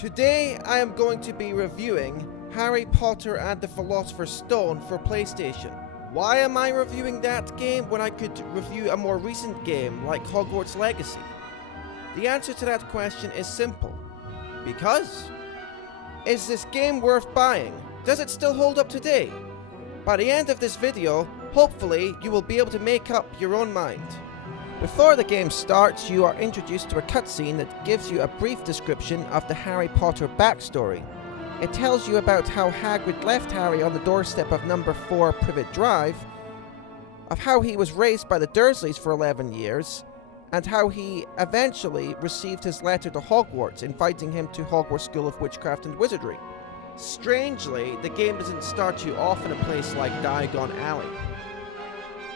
Today I am going to be reviewing Harry Potter and the Philosopher's Stone for PlayStation. Why am I reviewing that game when I could review a more recent game like Hogwarts Legacy? The answer to that question is simple. Because. Is this game worth buying? Does it still hold up today? By the end of this video, hopefully you will be able to make up your own mind. Before the game starts, you are introduced to a cutscene that gives you a brief description of the Harry Potter backstory. It tells you about how Hagrid left Harry on the doorstep of number 4 Privet Drive, of how he was raised by the Dursleys for 11 years, and how he eventually received his letter to Hogwarts inviting him to Hogwarts School of Witchcraft and Wizardry. Strangely, the game doesn't start you off in a place like Diagon Alley.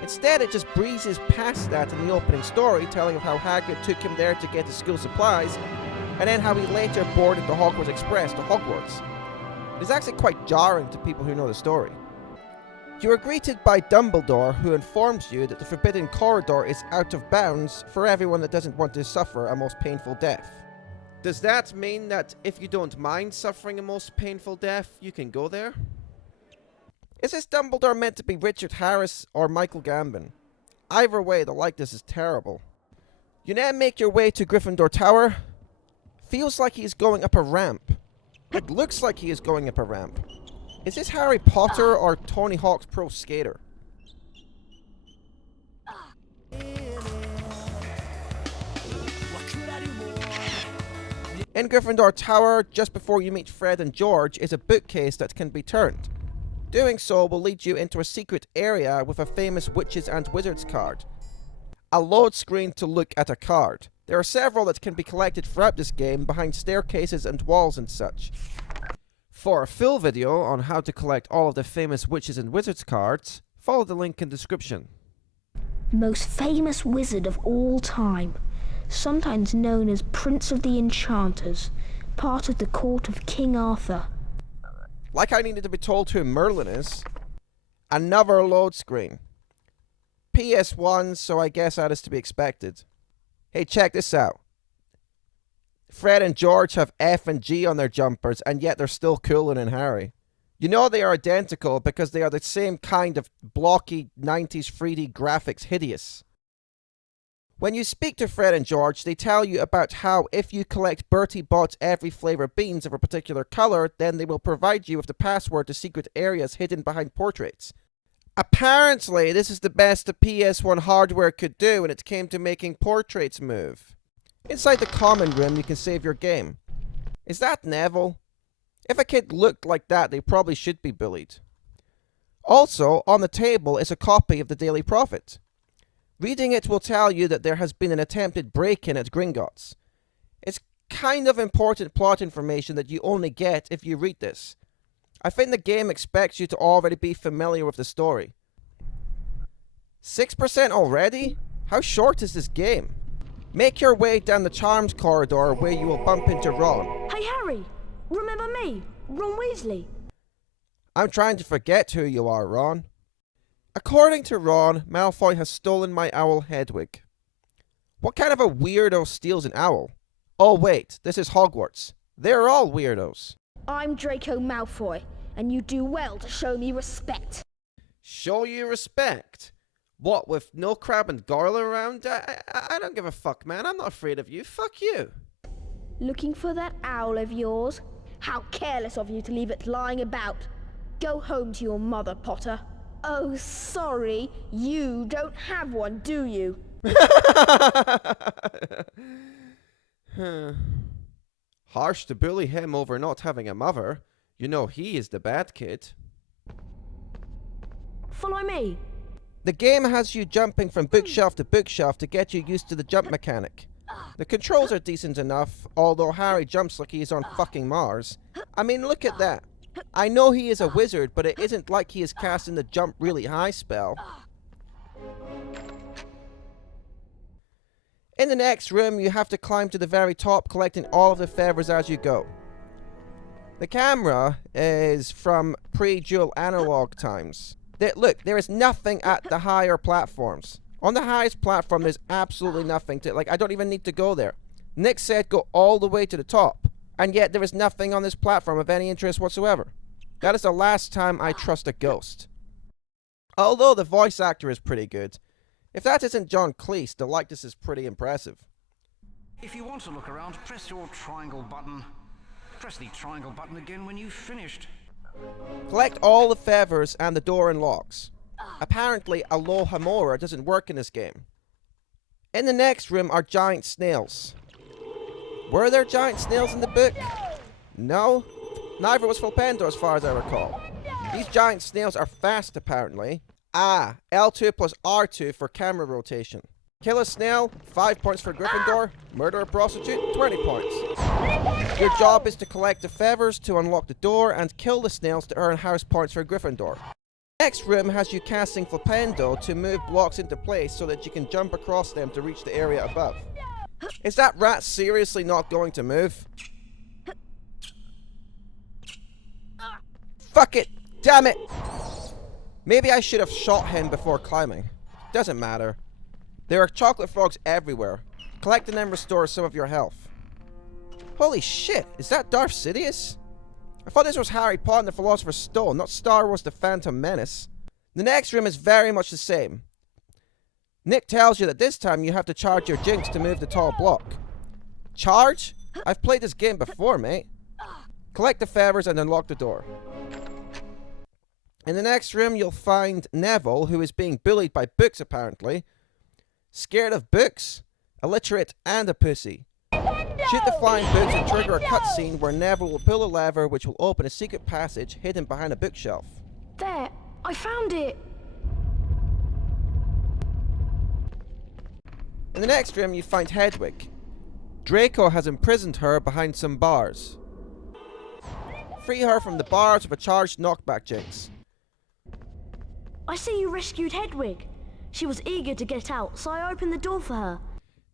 Instead, it just breezes past that in the opening story, telling of how Hagrid took him there to get his school supplies, and then how he later boarded the Hogwarts Express to Hogwarts. It is actually quite jarring to people who know the story. You are greeted by Dumbledore, who informs you that the Forbidden Corridor is out of bounds for everyone that doesn't want to suffer a most painful death. Does that mean that if you don't mind suffering a most painful death, you can go there? Is this Dumbledore meant to be Richard Harris or Michael Gambon? Either way, the likeness is terrible. You now make your way to Gryffindor Tower. Feels like he is going up a ramp. It looks like he is going up a ramp. Is this Harry Potter or Tony Hawk's Pro Skater? In Gryffindor Tower, just before you meet Fred and George, is a bookcase that can be turned. Doing so will lead you into a secret area with a famous Witches and Wizards card. A load screen to look at a card. There are several that can be collected throughout this game behind staircases and walls and such. For a full video on how to collect all of the famous Witches and Wizards cards, follow the link in the description. Most famous wizard of all time, sometimes known as Prince of the Enchanters, part of the court of King Arthur. Like I needed to be told who Merlin is. Another load screen. PS1, so I guess that is to be expected. Hey, check this out. Fred and George have F and G on their jumpers, and yet they're still cooler than Harry. You know they are identical because they are the same kind of blocky 90s 3D graphics hideous. When you speak to Fred and George, they tell you about how if you collect Bertie Bott's every flavor beans of a particular color, then they will provide you with the password to secret areas hidden behind portraits. Apparently, this is the best the PS1 hardware could do when it came to making portraits move. Inside the common room, you can save your game. Is that Neville? If a kid looked like that, they probably should be bullied. Also, on the table is a copy of the Daily Prophet. Reading it will tell you that there has been an attempted break-in at Gringotts. It's kind of important plot information that you only get if you read this. I think the game expects you to already be familiar with the story. 6% already? How short is this game? Make your way down the Charms corridor where you will bump into Ron. Hey Harry, remember me, Ron Weasley? I'm trying to forget who you are, Ron. According to Ron, Malfoy has stolen my owl Hedwig. What kind of a weirdo steals an owl? Oh wait, this is Hogwarts. They're all weirdos. I'm Draco Malfoy, and you do well to show me respect. Show you respect? What, with no Crab and Goyle around? I don't give a fuck, man. I'm not afraid of you. Fuck you. Looking for that owl of yours? How careless of you to leave it lying about. Go home to your mother, Potter. Oh, sorry. You don't have one, do you? Harsh to bully him over not having a mother. You know he is the bad kid. Follow me. The game has you jumping from bookshelf to bookshelf to get you used to the jump mechanic. The controls are decent enough, although Harry jumps like he is on fucking Mars. I mean, look at that. I know he is a wizard, but it isn't like he is casting the jump really high spell. In the next room, you have to climb to the very top, collecting all of the feathers as you go. The camera is from pre-dual analog times. Look, there is nothing at the higher platforms. On the highest platform, there's absolutely nothing to, I don't even need to go there. Nick said go all the way to the top. And yet there is nothing on this platform of any interest whatsoever. That is the last time I trust a ghost. Although the voice actor is pretty good. If that isn't John Cleese, the likeness is pretty impressive. If you want to look around, press your triangle button. Press the triangle button again when you've finished. Collect all the feathers and the door unlocks. Apparently, Alohomora doesn't work in this game. In the next room are giant snails. Were there giant snails in the book? No. Neither was Flopendo as far as I recall. These giant snails are fast apparently. L2 plus R2 for camera rotation. Kill a snail, 5 points for Gryffindor. Murder a prostitute, 20 points. Your job is to collect the feathers to unlock the door and kill the snails to earn house points for Gryffindor. Next room has you casting Flopendo to move blocks into place so that you can jump across them to reach the area above. Is that rat seriously not going to move? Fuck it! Damn it! Maybe I should have shot him before climbing. Doesn't matter. There are chocolate frogs everywhere. Collect them and restore some of your health. Holy shit, is that Darth Sidious? I thought this was Harry Potter and the Philosopher's Stone, not Star Wars The Phantom Menace. The next room is very much the same. Nick tells you that this time you have to charge your jinx to move the tall block. Charge? I've played this game before, mate. Collect the feathers and unlock the door. In the next room you'll find Neville, who is being bullied by books apparently. Scared of books? Illiterate and a pussy. Shoot the flying books and trigger a cutscene where Neville will pull a lever which will open a secret passage hidden behind a bookshelf. There, I found it. In the next room you find Hedwig. Draco has imprisoned her behind some bars. Free her from the bars with a charged knockback jinx. I see you rescued Hedwig. She was eager to get out, so I opened the door for her.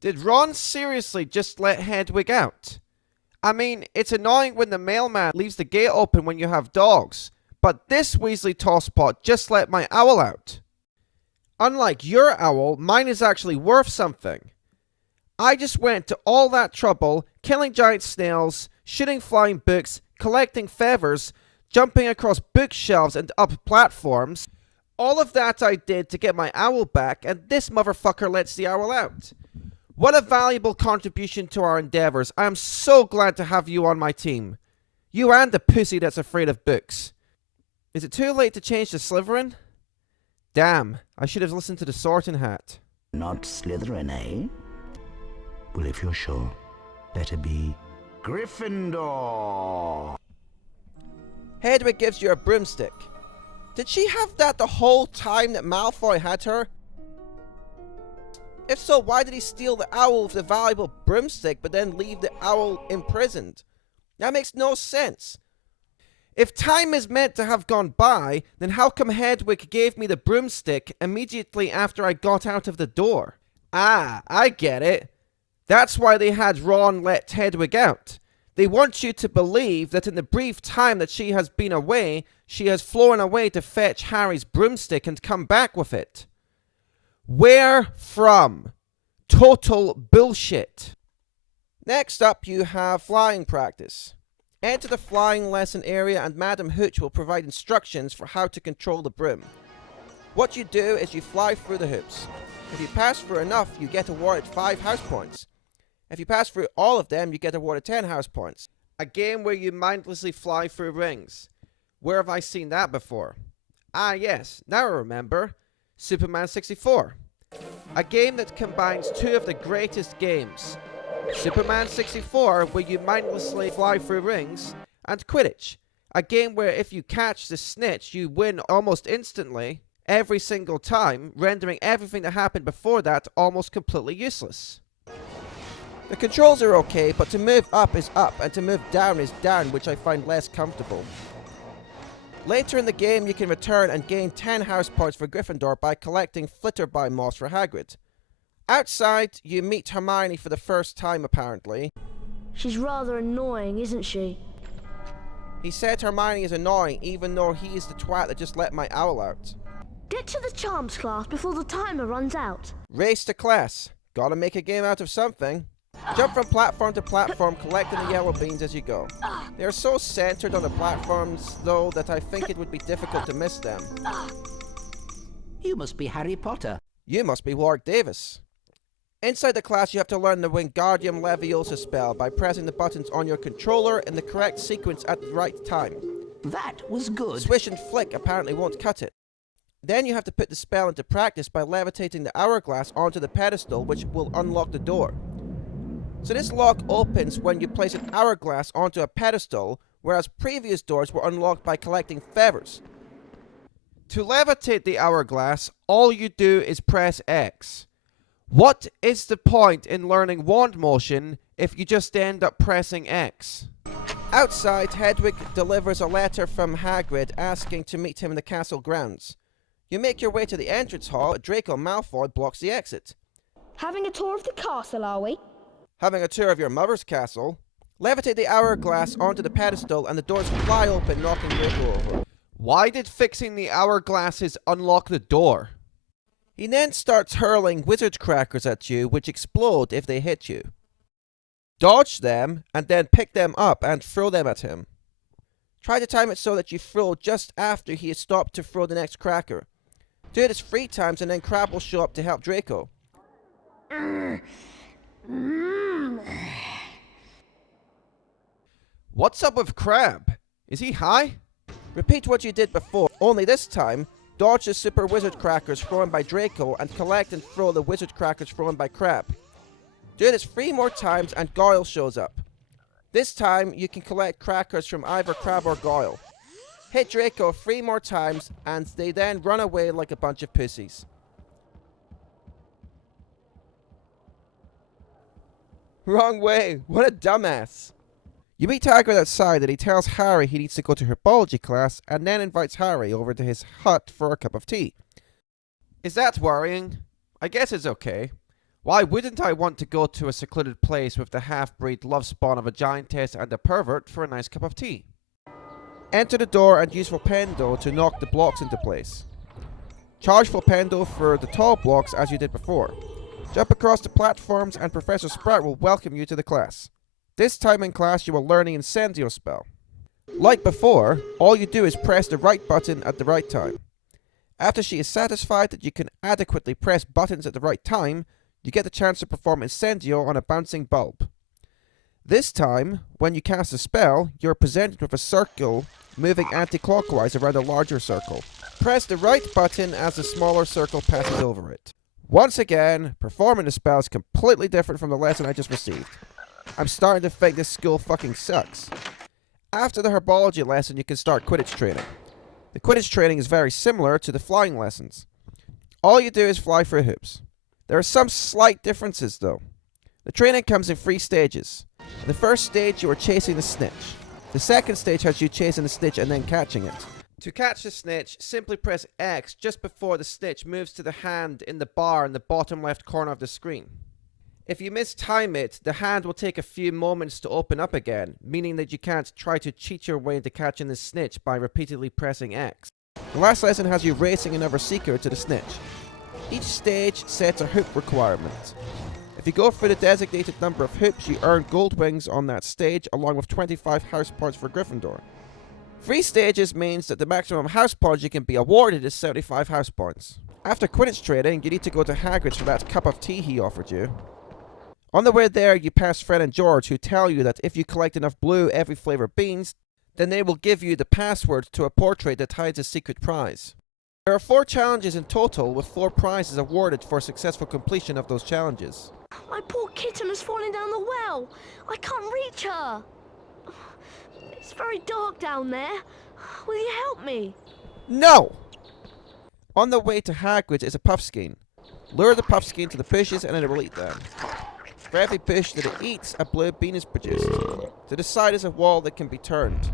Did Ron seriously just let Hedwig out? I mean, it's annoying when the mailman leaves the gate open when you have dogs, but this Weasley tosspot just let my owl out. Unlike your owl, mine is actually worth something. I just went to all that trouble, killing giant snails, shooting flying books, collecting feathers, jumping across bookshelves and up platforms. All of that I did to get my owl back, and this motherfucker lets the owl out. What a valuable contribution to our endeavors. I am so glad to have you on my team. You and the pussy that's afraid of books. Is it too late to change to Slytherin? Damn, I should have listened to the Sorting Hat. Not Slytherin, eh? Well, if you're sure, better be Gryffindor. Hedwig gives you a broomstick. Did she have that the whole time that Malfoy had her? If so, why did he steal the owl with the valuable broomstick but then leave the owl imprisoned? That makes no sense. If time is meant to have gone by, then how come Hedwig gave me the broomstick immediately after I got out of the door? I get it. That's why they had Ron let Hedwig out. They want you to believe that in the brief time that she has been away, she has flown away to fetch Harry's broomstick and come back with it. Where from? Total bullshit. Next up you have flying practice. Enter the flying lesson area and Madam Hooch will provide instructions for how to control the broom. What you do is you fly through the hoops. If you pass through enough, you get awarded 5 house points. If you pass through all of them, you get awarded 10 house points. A game where you mindlessly fly through rings. Where have I seen that before? Yes, now I remember. Superman 64. A game that combines 2 of the greatest games. Superman 64, where you mindlessly fly through rings, and Quidditch. A game where if you catch the snitch, you win almost instantly, every single time, rendering everything that happened before that almost completely useless. The controls are okay, but to move up is up, and to move down is down, which I find less comfortable. Later in the game, you can return and gain 10 house points for Gryffindor by collecting Flitterby moss for Hagrid. Outside, you meet Hermione for the first time, apparently. She's rather annoying, isn't she? He said Hermione is annoying, even though he is the twat that just let my owl out. Get to the charms class before the timer runs out. Race to class. Gotta make a game out of something. Jump from platform to platform, collecting the yellow beans as you go. They are so centered on the platforms, though, that I think it would be difficult to miss them. You must be Harry Potter. You must be Lord Davis. Inside the class, you have to learn the Wingardium Leviosa spell by pressing the buttons on your controller in the correct sequence at the right time. That was good. Swish and flick apparently won't cut it. Then you have to put the spell into practice by levitating the hourglass onto the pedestal, which will unlock the door. So this lock opens when you place an hourglass onto a pedestal, whereas previous doors were unlocked by collecting feathers. To levitate the hourglass, all you do is press X. What is the point in learning wand motion if you just end up pressing X? Outside, Hedwig delivers a letter from Hagrid asking to meet him in the castle grounds. You make your way to the entrance hall, Draco Malfoy blocks the exit. Having a tour of the castle, are we? Having a tour of your mother's castle. Levitate the hourglass onto the pedestal and the doors fly open, knocking Draco over. Why did fixing the hourglasses unlock the door? He then starts hurling wizard crackers at you, which explode if they hit you. Dodge them, and then pick them up and throw them at him. Try to time it so that you throw just after he has stopped to throw the next cracker. Do this 3 times and then Crab will show up to help Draco. What's up with Crab? Is he high? Repeat what you did before, only this time, dodge the super wizard crackers thrown by Draco and collect and throw the wizard crackers thrown by Crab. Do this 3 more times and Goyle shows up. This time, you can collect crackers from either Crab or Goyle. Hit Draco 3 more times and they then run away like a bunch of pussies. Wrong way, what a dumbass. You meet Hagrid outside and he tells Harry he needs to go to Herbology class and then invites Harry over to his hut for a cup of tea. Is that worrying? I guess it's okay. Why wouldn't I want to go to a secluded place with the half-breed love spawn of a giantess and a pervert for a nice cup of tea? Enter the door and use Flipendo to knock the blocks into place. Charge Flipendo for the tall blocks as you did before. Jump across the platforms and Professor Sprout will welcome you to the class. This time in class you will learn the Incendio spell. Like before, all you do is press the right button at the right time. After she is satisfied that you can adequately press buttons at the right time, you get the chance to perform Incendio on a bouncing bulb. This time, when you cast a spell, you're presented with a circle moving anti-clockwise around a larger circle. Press the right button as the smaller circle passes over it. Once again, performing the spell is completely different from the lesson I just received. I'm starting to think this school fucking sucks. After the Herbology lesson, you can start Quidditch training. The Quidditch training is very similar to the flying lessons. All you do is fly through hoops. There are some slight differences though. The training comes in 3 stages. In the first stage, you are chasing the snitch. The second stage has you chasing the snitch and then catching it. To catch the snitch, simply press X just before the snitch moves to the hand in the bar in the bottom left corner of the screen. If you mistime it, the hand will take a few moments to open up again, meaning that you can't try to cheat your way into catching the snitch by repeatedly pressing X. The last lesson has you racing another seeker to the snitch. Each stage sets a hoop requirement. If you go through the designated number of hoops, you earn gold wings on that stage along with 25 house points for Gryffindor. 3 stages means that the maximum house points you can be awarded is 75 house points. After Quidditch training, you need to go to Hagrid's for that cup of tea he offered you. On the way there, you pass Fred and George, who tell you that if you collect enough blue every flavor beans, then they will give you the password to a portrait that hides a secret prize. There are 4 challenges in total, with 4 prizes awarded for successful completion of those challenges. My poor kitten has fallen down the well. I can't reach her. It's very dark down there. Will you help me? No! On the way to Hagrid is a puffskein. Lure the puffskein to the bushes and it will eat them. For every bush that it eats, a blue bean is produced. To the side is a wall that can be turned.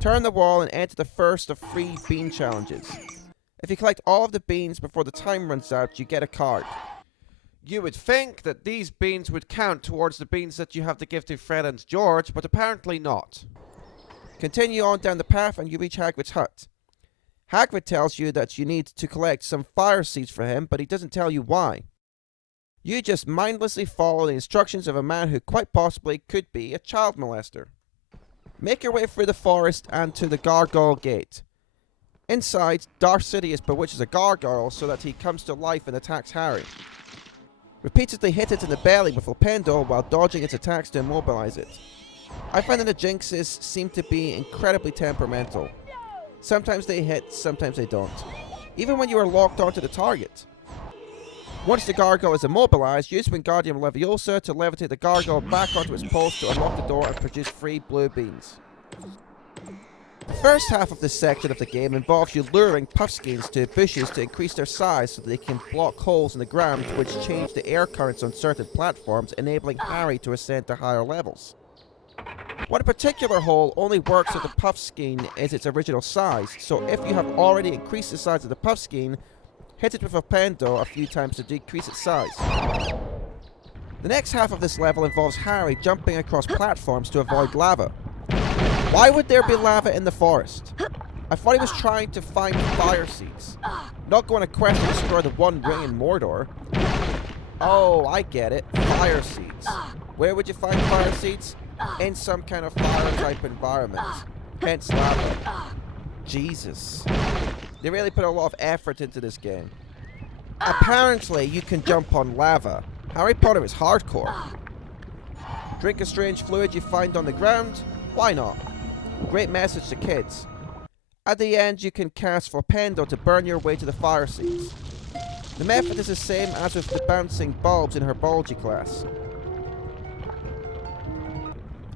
Turn the wall and enter the first of 3 bean challenges. If you collect all of the beans before the time runs out, you get a card. You would think that these beans would count towards the beans that you have to give to Fred and George, but apparently not. Continue on down the path and you reach Hagrid's hut. Hagrid tells you that you need to collect some fire seeds for him, but he doesn't tell you why. You just mindlessly follow the instructions of a man who quite possibly could be a child molester. Make your way through the forest and to the Gargoyle Gate. Inside, Darth Sidious bewitches a gargoyle so that he comes to life and attacks Harry. Repeatedly hit it in the belly with Flupendo while dodging its attacks to immobilize it. I find that the Jinxes seem to be incredibly temperamental. Sometimes they hit, sometimes they don't. Even when you are locked onto the target. Once the gargoyle is immobilized, use Wingardium Leviosa to levitate the gargoyle back onto its post to unlock the door and produce 3 blue beans. The first half of this section of the game involves you luring puffskeins to bushes to increase their size so that they can block holes in the ground which change the air currents on certain platforms, enabling Harry to ascend to higher levels. One particular hole only works if the puffskein is its original size, so if you have already increased the size of the puffskein, hit it with a Flupendo a few times to decrease its size. The next half of this level involves Harry jumping across platforms to avoid lava. Why would there be lava in the forest? I thought he was trying to find fire seeds, not go on a quest to destroy the One Ring in Mordor. Oh, I get it. Fire seeds. Where would you find fire seeds? In some kind of fire-type environment. Hence lava. Jesus. They really put a lot of effort into this game. Apparently, you can jump on lava. Harry Potter is hardcore. Drink a strange fluid you find on the ground? Why not? Great message to kids. At the end, you can cast Flupendo to burn your way to the fire seeds. The method is the same as with the bouncing bulbs in Herbology class.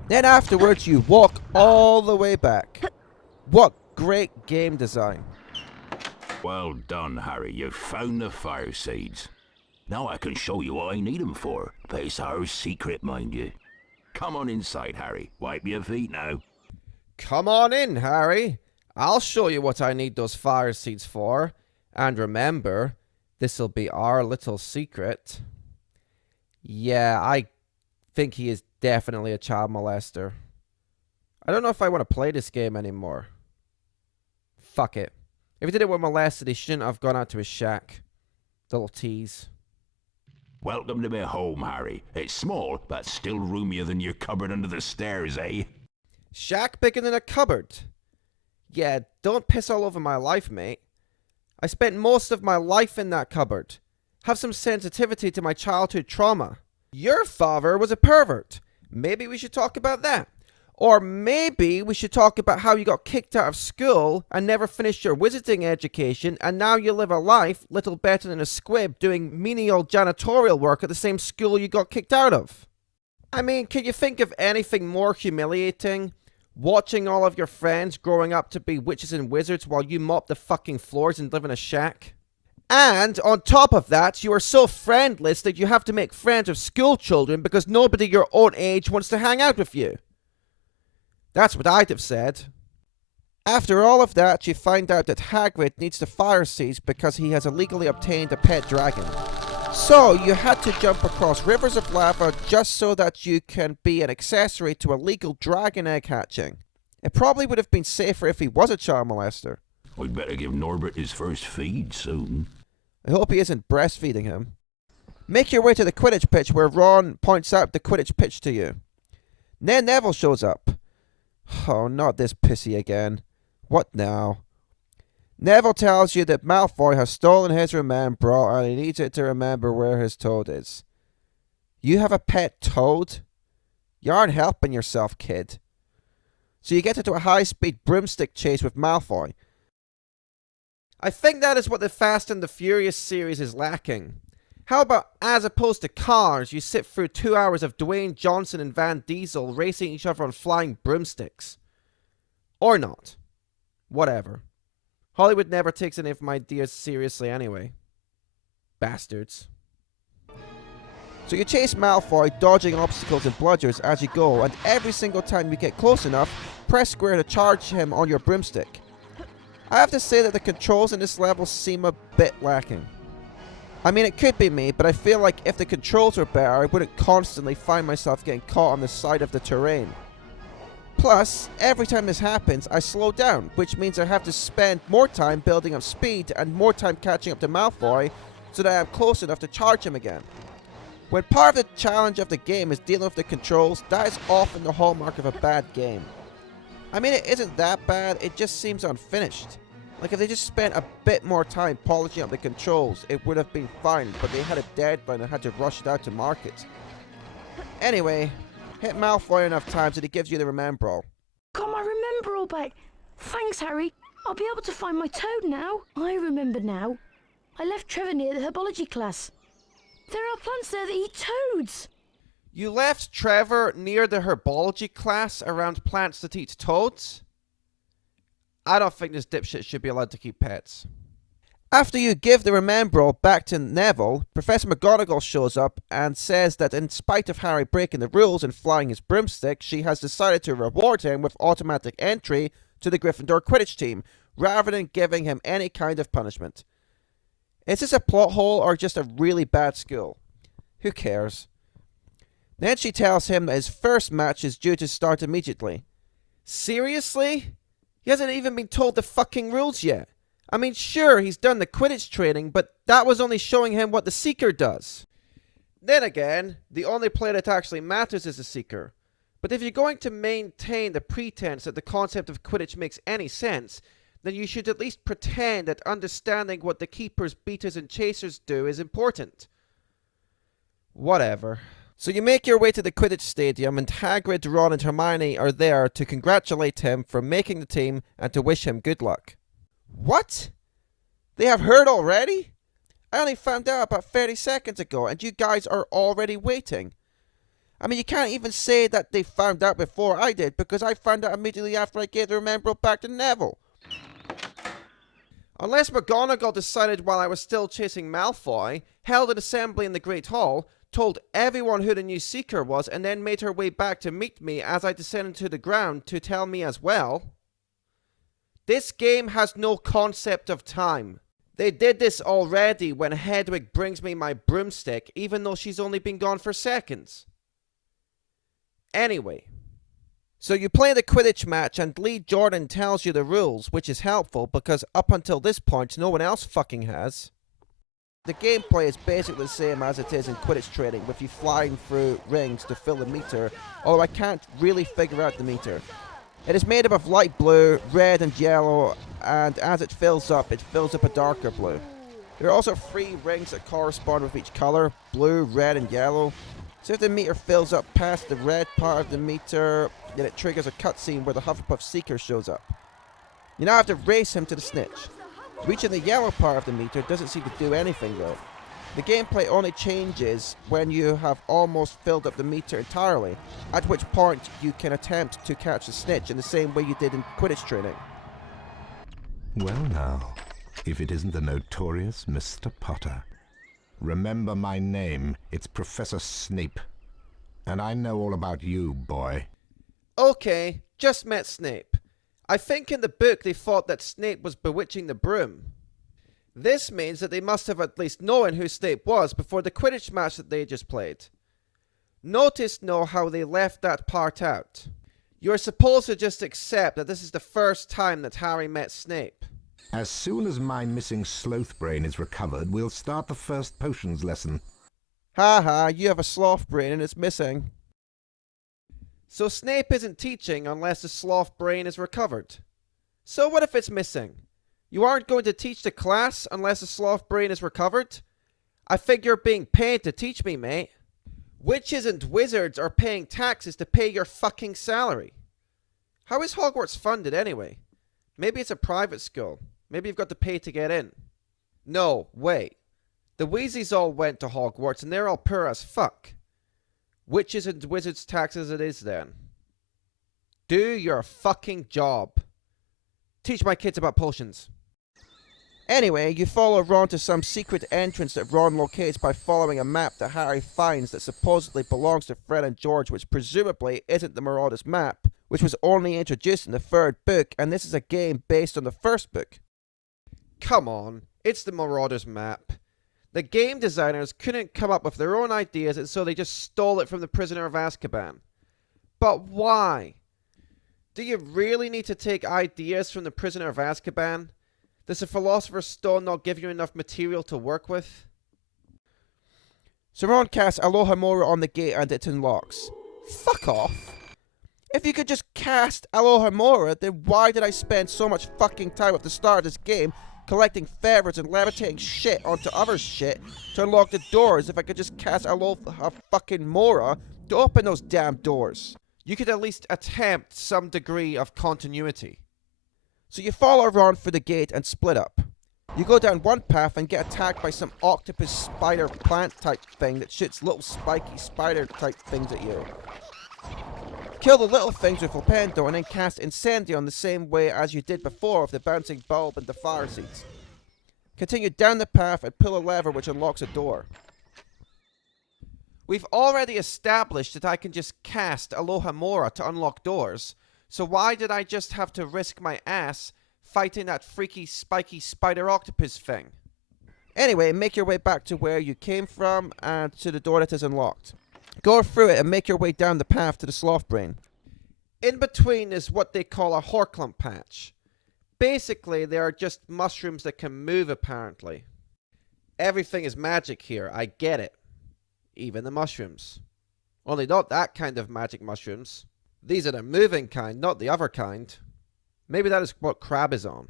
Then afterwards, you walk all the way back. What great game design. Well done, Harry. You've found the fire seeds. Now I can show you what I need them for. But it's our secret, mind you. Come on inside, Harry. Wipe your feet now. Come on in, Harry. I'll show you what I need those fire seeds for. And remember, this'll be our little secret. Yeah, I think he is definitely a child molester. I don't know if I want to play this game anymore. Fuck it. If he didn't want molested, he shouldn't have gone out to his shack. Little tease. Welcome to my home, Harry. It's small, but still roomier than your cupboard under the stairs, eh? Shack bigger than a cupboard? Yeah, don't piss all over my life, mate. I spent most of my life in that cupboard. Have some sensitivity to my childhood trauma. Your father was a pervert. Maybe we should talk about that. Or maybe we should talk about how you got kicked out of school and never finished your wizarding education, and now you live a life little better than a squib doing menial janitorial work at the same school you got kicked out of. I mean, can you think of anything more humiliating? Watching all of your friends growing up to be witches and wizards while you mop the fucking floors and live in a shack? And on top of that, you are so friendless that you have to make friends with school children because nobody your own age wants to hang out with you. That's what I'd have said. After all of that, you find out that Hagrid needs the fire seeds because he has illegally obtained a pet dragon. So, you had to jump across rivers of lava just so that you can be an accessory to illegal dragon egg hatching. It probably would have been safer if he was a child molester. We'd better give Norbert his first feed soon. I hope he isn't breastfeeding him. Make your way to the Quidditch pitch where Ron points out the Quidditch pitch to you. Then Neville shows up. Oh, not this pissy again. What now? Neville tells you that Malfoy has stolen his Remembrall and he needs it to remember where his toad is. You have a pet toad? You aren't helping yourself, kid. So you get into a high-speed broomstick chase with Malfoy. I think that is what the Fast and the Furious series is lacking. How about, as opposed to cars, you sit through 2 hours of Dwayne Johnson and Van Diesel racing each other on flying broomsticks? Or not. Whatever. Hollywood never takes any of my ideas seriously anyway. Bastards. So you chase Malfoy, dodging obstacles and bludgers as you go, and every single time you get close enough, press square to charge him on your broomstick. I have to say that the controls in this level seem a bit lacking. I mean, it could be me, but I feel like if the controls were better, I wouldn't constantly find myself getting caught on the side of the terrain. Plus, every time this happens, I slow down, which means I have to spend more time building up speed and more time catching up to Malfoy so that I'm close enough to charge him again. When part of the challenge of the game is dealing with the controls, that is often the hallmark of a bad game. I mean, it isn't that bad, it just seems unfinished. Like, if they just spent a bit more time polishing up the controls, it would have been fine, but they had a deadline and had to rush it out to market. Anyway, hit Malfoy enough times and he gives you the Remembrall. Got my Remembrall back. Thanks, Harry. I'll be able to find my toad now. I remember now. I left Trevor near the Herbology class. There are plants there that eat toads. You left Trevor near the Herbology class around plants that eat toads? I don't think this dipshit should be allowed to keep pets. After you give the Remembrall back to Neville, Professor McGonagall shows up and says that in spite of Harry breaking the rules and flying his broomstick, she has decided to reward him with automatic entry to the Gryffindor Quidditch team, rather than giving him any kind of punishment. Is this a plot hole or just a really bad school? Who cares? Then she tells him that his first match is due to start immediately. Seriously? He hasn't even been told the fucking rules yet. I mean, sure, he's done the Quidditch training, but that was only showing him what the Seeker does. Then again, the only player that actually matters is the Seeker. But if you're going to maintain the pretense that the concept of Quidditch makes any sense, then you should at least pretend that understanding what the keepers, beaters, and chasers do is important. Whatever. So you make your way to the Quidditch stadium, and Hagrid, Ron, and Hermione are there to congratulate him for making the team and to wish him good luck. What? They have heard already? I only found out about 30 seconds ago, and you guys are already waiting. I mean, you can't even say that they found out before I did, because I found out immediately after I gave the Remembrall back to Neville. Unless McGonagall decided while I was still chasing Malfoy, held an assembly in the Great Hall, told everyone who the new Seeker was, and then made her way back to meet me as I descended to the ground to tell me as well. This game has no concept of time. They did this already when Hedwig brings me my broomstick, even though she's only been gone for seconds. Anyway. So you play the Quidditch match and Lee Jordan tells you the rules, which is helpful because up until this point no one else fucking has. The gameplay is basically the same as it is in Quidditch training, with you flying through rings to fill the meter, although I can't really figure out the meter. It is made up of light blue, red and yellow, and as it fills up a darker blue. There are also 3 rings that correspond with each colour, blue, red and yellow. So if the meter fills up past the red part of the meter, then it triggers a cutscene where the Hufflepuff Seeker shows up. You now have to race him to the snitch. Reaching the yellow part of the meter doesn't seem to do anything though. The gameplay only changes when you have almost filled up the meter entirely, at which point you can attempt to catch the snitch in the same way you did in Quidditch training. Well now, if it isn't the notorious Mr. Potter. Remember my name, it's Professor Snape. And I know all about you, boy. Okay, just met Snape. I think in the book they thought that Snape was bewitching the broom. This means that they must have at least known who Snape was before the Quidditch match that they just played. Notice now how they left that part out. You're supposed to just accept that this is the first time that Harry met Snape. As soon as my missing sloth brain is recovered, we'll start the first potions lesson. Haha, you have a sloth brain and it's missing. So Snape isn't teaching unless the sloth brain is recovered. So what if it's missing? You aren't going to teach the class unless the sloth brain is recovered? I think you're being paid to teach me, mate. Witches and wizards are paying taxes to pay your fucking salary. How is Hogwarts funded anyway? Maybe it's a private school. Maybe you've got to pay to get in. No, wait. The Weasleys all went to Hogwarts and they're all poor as fuck. Witches and wizards taxes it is then. Do your fucking job. Teach my kids about potions. Anyway, you follow Ron to some secret entrance that Ron locates by following a map that Harry finds that supposedly belongs to Fred and George, which presumably isn't the Marauder's map, which was only introduced in the 3rd book, and this is a game based on the 1st book. Come on, it's the Marauder's map. The game designers couldn't come up with their own ideas, and so they just stole it from the Prisoner of Azkaban. But why? Do you really need to take ideas from the Prisoner of Azkaban? Does the Philosopher's Stone not give you enough material to work with? So Ron casts Alohomora on the gate and it unlocks. Fuck off. If you could just cast Alohomora, then why did I spend so much fucking time at the start of this game collecting feathers and levitating shit onto other shit to unlock the doors if I could just cast Alohomora to open those damn doors? You could at least attempt some degree of continuity. So you follow Ron through the gate and split up. You go down one path and get attacked by some octopus spider plant type thing that shoots little spiky spider type things at you. Kill the little things with Flipendo and then cast Incendio the same way as you did before with the bouncing bulb and the fire seeds. Continue down the path and pull a lever which unlocks a door. We've already established that I can just cast Alohomora to unlock doors, so why did I just have to risk my ass fighting that freaky spiky spider octopus thing? Anyway, make your way back to where you came from and to the door that is unlocked. Go through it and make your way down the path to the Sloth Brain. In between is what they call a Horklump patch. Basically, they are just mushrooms that can move apparently. Everything is magic here, I get it. Even the mushrooms. Only not that kind of magic mushrooms. These are the moving kind, not the other kind. Maybe that is what Crab is on.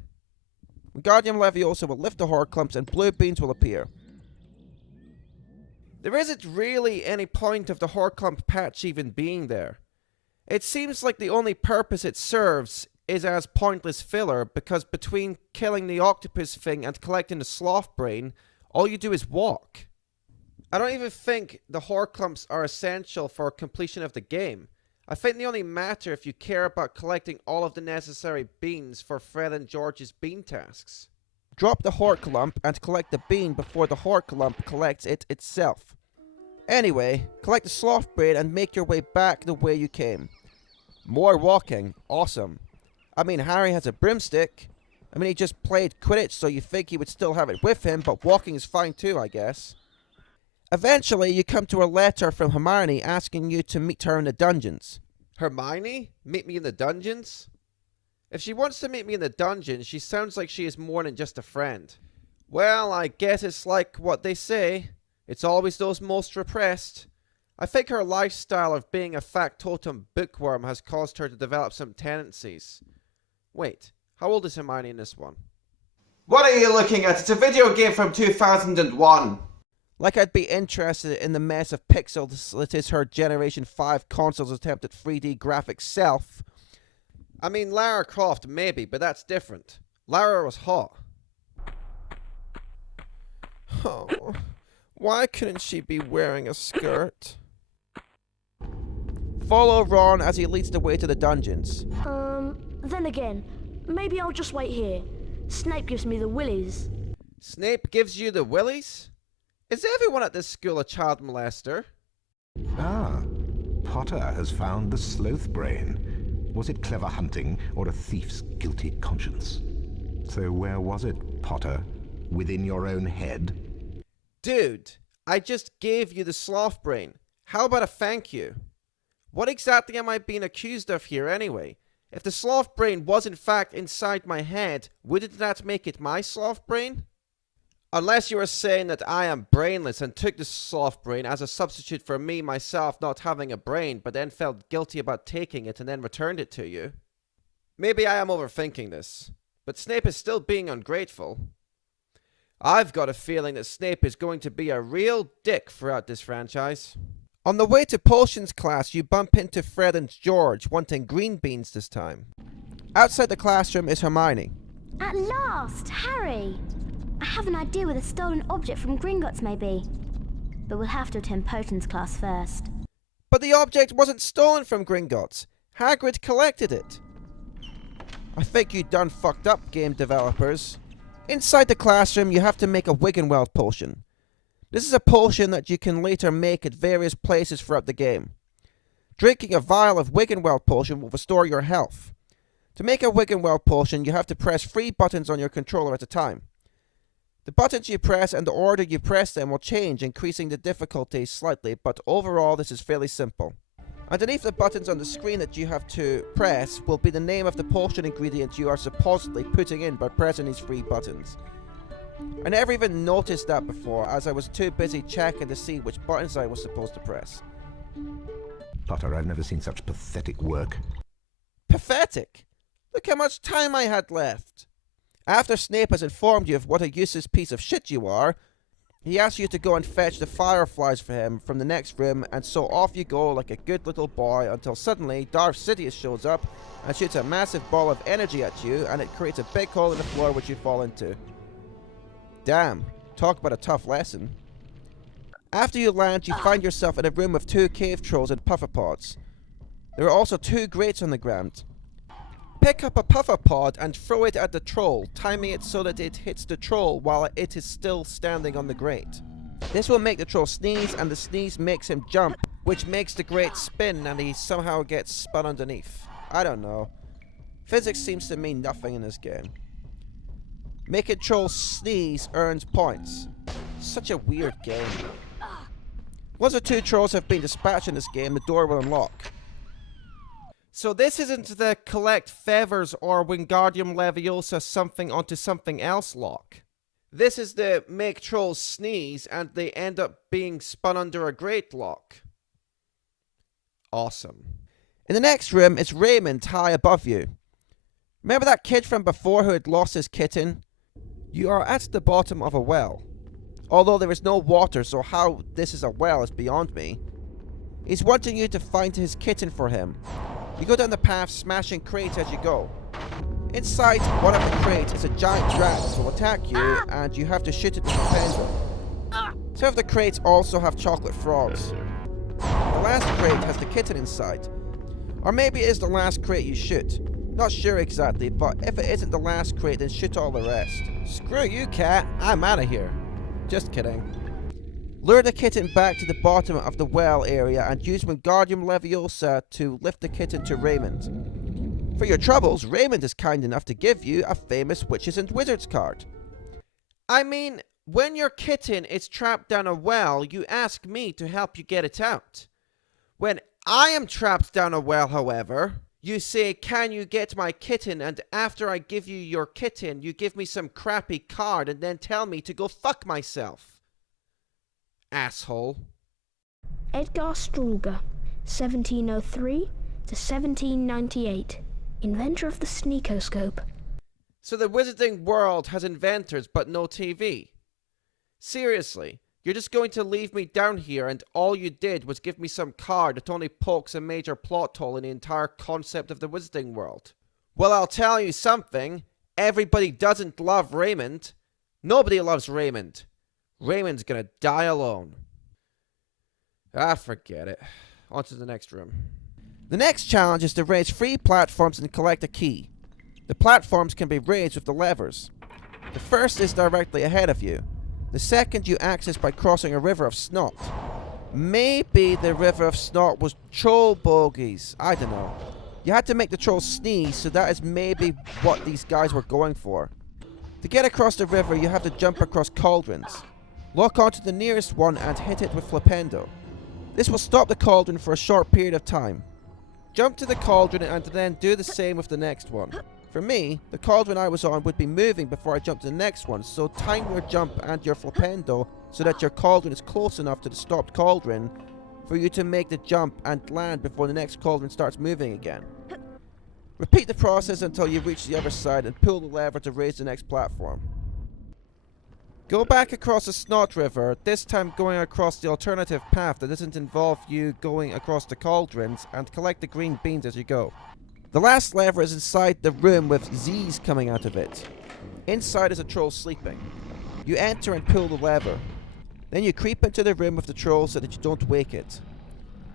Wingardium Leviosa will lift the Horklumps and blue beans will appear. There isn't really any point of the Horklump patch even being there. It seems like the only purpose it serves is as pointless filler, because between killing the octopus thing and collecting the Sloth Brain, all you do is walk. I don't even think the Horklumps are essential for completion of the game. I think they only matter if you care about collecting all of the necessary beans for Fred and George's bean tasks. Drop the Horklump and collect the bean before the Horklump collects it itself. Anyway, collect the Sloth Brain and make your way back the way you came. More walking. Awesome. I mean, Harry has a broomstick. I mean, he just played Quidditch, so you think he would still have it with him, but walking is fine too, I guess. Eventually, you come to a letter from Hermione asking you to meet her in the dungeons. Hermione? Meet me in the dungeons? If she wants to meet me in the dungeons, she sounds like she is more than just a friend. Well, I guess it's like what they say. It's always those most repressed. I think her lifestyle of being a factotum bookworm has caused her to develop some tendencies. Wait, how old is Hermione in this one? What are you looking at? It's a video game from 2001. Like I'd be interested in the mess of pixels that is her Generation 5 console's attempt at 3D graphics self. I mean, Lara Croft maybe, but that's different. Lara was hot. Oh, why couldn't she be wearing a skirt? Follow Ron as he leads the way to the dungeons. Then again, maybe I'll just wait here. Snape gives me the willies. Snape gives you the willies? Is everyone at this school a child molester? Ah, Potter has found the Sloth Brain. Was it clever hunting or a thief's guilty conscience? So where was it, Potter? Within your own head? Dude, I just gave you the Sloth Brain. How about a thank you? What exactly am I being accused of here anyway? If the Sloth Brain was in fact inside my head, wouldn't that make it my Sloth Brain? Unless you are saying that I am brainless and took the Sloth Brain as a substitute for me myself not having a brain, but then felt guilty about taking it and then returned it to you. Maybe I am overthinking this, but Snape is still being ungrateful. I've got a feeling that Snape is going to be a real dick throughout this franchise. On the way to Potions class, you bump into Fred and George, wanting green beans this time. Outside the classroom is Hermione. At last, Harry! I have an idea where the stolen object from Gringotts may be. But we'll have to attend Potions class first. But the object wasn't stolen from Gringotts. Hagrid collected it. I think you done fucked up, game developers. Inside the classroom, you have to make a Wiggenweld potion. This is a potion that you can later make at various places throughout the game. Drinking a vial of Wiggenweld potion will restore your health. To make a Wiggenweld potion, you have to press 3 buttons on your controller at a time. The buttons you press and the order you press them will change, increasing the difficulty slightly, but overall this is fairly simple. Underneath the buttons on the screen that you have to press will be the name of the potion ingredient you are supposedly putting in by pressing these 3 buttons. I never even noticed that before, as I was too busy checking to see which buttons I was supposed to press. Potter, I've never seen such pathetic work. Pathetic? Look how much time I had left. After Snape has informed you of what a useless piece of shit you are, he asks you to go and fetch the fireflies for him from the next room, and so off you go like a good little boy until suddenly Darth Sidious shows up and shoots a massive ball of energy at you, and it creates a big hole in the floor which you fall into. Damn, talk about a tough lesson. After you land, you find yourself in a room with 2 cave trolls and pufferpods. There are also 2 grates on the ground. Pick up a pufferpod and throw it at the troll, timing it so that it hits the troll while it is still standing on the grate. This will make the troll sneeze, and the sneeze makes him jump, which makes the grate spin and he somehow gets spun underneath. I don't know. Physics seems to mean nothing in this game. Making trolls sneeze earns points. Such a weird game. Once the 2 trolls have been dispatched in this game, the door will unlock. So this isn't the collect feathers or Wingardium Leviosa something onto something else lock. This is the make trolls sneeze and they end up being spun under a grate lock. Awesome. In the next room is Raymond high above you. Remember that kid from before who had lost his kitten? You are at the bottom of a well. Although there is no water, so how this is a well is beyond me. He's wanting you to find his kitten for him. You go down the path, smashing crates as you go. Inside one of the crates is a giant dragon that will attack you, and you have to shoot it with a pendulum. Some of the crates also have chocolate frogs. The last crate has the kitten inside. Or maybe it is the last crate you shoot. Not sure exactly, but if it isn't the last crate, then shoot all the rest. Screw you, cat. I'm out of here. Just kidding. Lure the kitten back to the bottom of the well area and use Wingardium Leviosa to lift the kitten to Raymond. For your troubles, Raymond is kind enough to give you a famous Witches and Wizards card. I mean, when your kitten is trapped down a well, you ask me to help you get it out. When I am trapped down a well, however, you say, "Can you get my kitten?" And after I give you your kitten, you give me some crappy card and then tell me to go fuck myself. Asshole. Edgar Strulger, 1703 to 1798, inventor of the sneakoscope. So the wizarding world has inventors but no TV. Seriously, you're just going to leave me down here and all you did was give me some card that only pokes a major plot hole in the entire concept of the wizarding world. Well, I'll tell you something. Everybody doesn't love Raymond. Nobody loves Raymond. Raymond's gonna die alone. Forget it. On to the next room. The next challenge is to raise 3 platforms and collect a key. The platforms can be raised with the levers. The first is directly ahead of you. The second you access by crossing a river of snot. Maybe the river of snot was troll bogies. I don't know. You had to make the trolls sneeze, so that is maybe what these guys were going for. To get across the river, you have to jump across cauldrons. Lock onto the nearest one and hit it with Flipendo. This will stop the cauldron for a short period of time. Jump to the cauldron and then do the same with the next one. For me, the cauldron I was on would be moving before I jumped to the next one, so time your jump and your Flipendo so that your cauldron is close enough to the stopped cauldron for you to make the jump and land before the next cauldron starts moving again. Repeat the process until you reach the other side and pull the lever to raise the next platform. Go back across the Snot River, this time going across the alternative path that doesn't involve you going across the cauldrons, and collect the green beans as you go. The last lever is inside the room with Z's coming out of it. Inside is a troll sleeping. You enter and pull the lever. Then you creep into the room with the troll so that you don't wake it.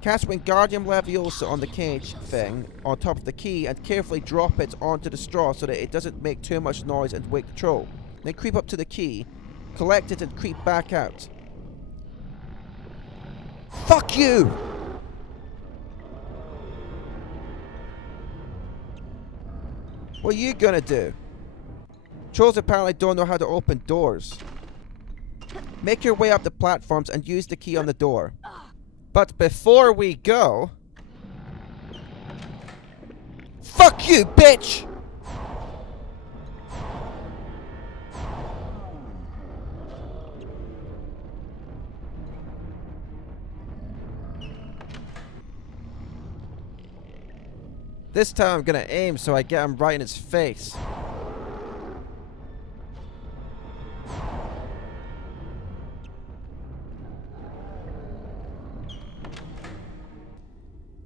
Cast Wingardium Leviosa on the cage thing on top of the key and carefully drop it onto the straw so that it doesn't make too much noise and wake the troll. Then creep up to the key, collect it and creep back out. Fuck you! What are you gonna do? Trolls apparently don't know how to open doors. Make your way up the platforms and use the key on the door. But before we go... Fuck you, bitch! This time I'm gonna aim so I get him right in his face.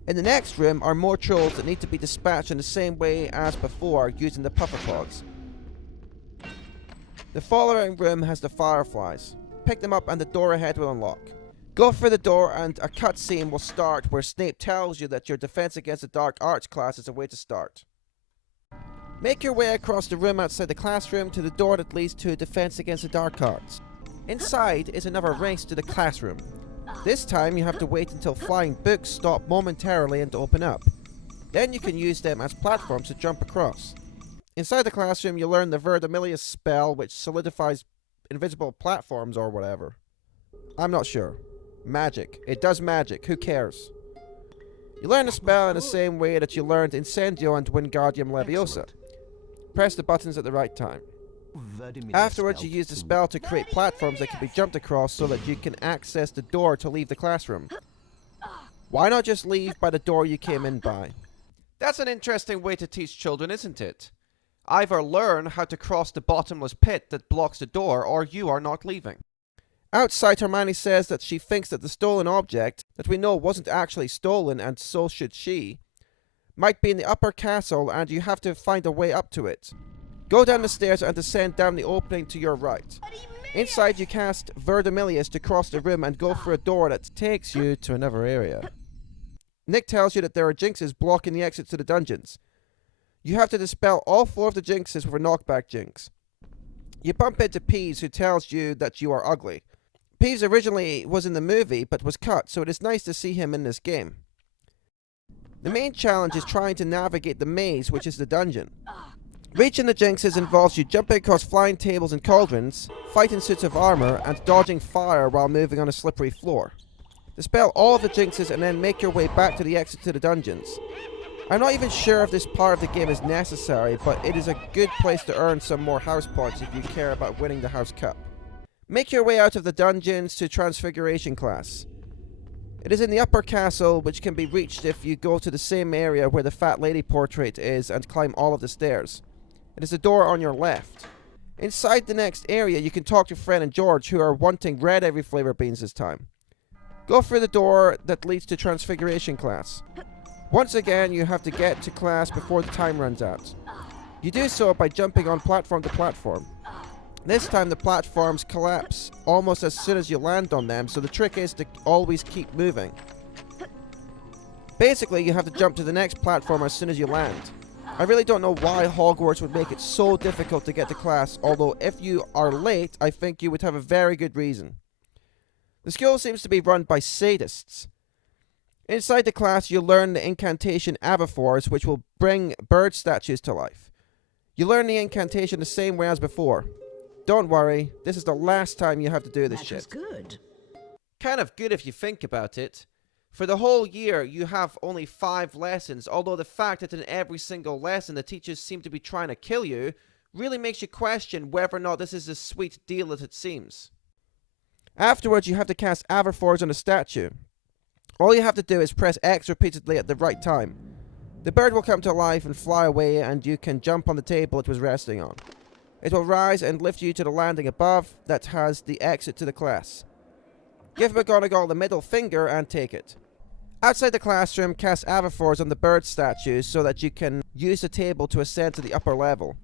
In the next room are more trolls that need to be dispatched in the same way as before, using the puffer pods. The following room has the fireflies. Pick them up and the door ahead will unlock. Go for the door and a cutscene will start where Snape tells you that your Defense Against the Dark Arts class is a way to start. Make your way across the room outside the classroom to the door that leads to Defense Against the Dark Arts. Inside is another race to the classroom. This time you have to wait until flying books stop momentarily and open up. Then you can use them as platforms to jump across. Inside the classroom you learn the Invisibility spell, which solidifies invisible platforms or whatever. I'm not sure. Magic. It does magic. Who cares? You learn the spell in the same way that you learned Incendio and Wingardium Leviosa. Press the buttons at the right time. Afterwards, you use the spell to create platforms that can be jumped across so that you can access the door to leave the classroom. Why not just leave by the door you came in by? That's an interesting way to teach children, isn't it? Either learn how to cross the bottomless pit that blocks the door, or you are not leaving. Outside, Hermione says that she thinks that the stolen object, that we know wasn't actually stolen and so should she, might be in the upper castle and you have to find a way up to it. Go down the stairs and descend down the opening to your right. Inside you cast Verdimillious to cross the room and go for a door that takes you to another area. Nick tells you that there are jinxes blocking the exit to the dungeons. You have to dispel all 4 of the jinxes with a knockback jinx. You bump into Peeves, who tells you that you are ugly. Peeves originally was in the movie but was cut, so it is nice to see him in this game. The main challenge is trying to navigate the maze, which is the dungeon. Reaching the jinxes involves you jumping across flying tables and cauldrons, fighting suits of armor, and dodging fire while moving on a slippery floor. Dispel all of the jinxes and then make your way back to the exit to the dungeons. I'm not even sure if this part of the game is necessary, but it is a good place to earn some more house points if you care about winning the house cup. Make your way out of the dungeons to Transfiguration class. It is in the upper castle, which can be reached if you go to the same area where the fat lady portrait is and climb all of the stairs. It is the door on your left. Inside the next area, you can talk to Fred and George, who are wanting red every flavor beans this time. Go for the door that leads to Transfiguration class. Once again, you have to get to class before the time runs out. You do so by jumping on platform to platform. This time the platforms collapse almost as soon as you land on them, so the trick is to always keep moving. Basically, you have to jump to the next platform as soon as you land. I really don't know why Hogwarts would make it so difficult to get to class, although if you are late, I think you would have a very good reason. The school seems to be run by sadists. Inside the class, you learn the incantation Avifors, which will bring bird statues to life. You learn the incantation the same way as before. Don't worry, this is the last time you have to do this shit. Good. Kind of good if you think about it. For the whole year, you have only 5 lessons, although the fact that in every single lesson the teachers seem to be trying to kill you really makes you question whether or not this is a sweet deal as it seems. Afterwards, you have to cast Avifors on a statue. All you have to do is press X repeatedly at the right time. The bird will come to life and fly away, and you can jump on the table it was resting on. It will rise and lift you to the landing above that has the exit to the class. Give McGonagall the middle finger and take it. Outside the classroom, cast Avifors on the bird statues so that you can use the table to ascend to the upper level.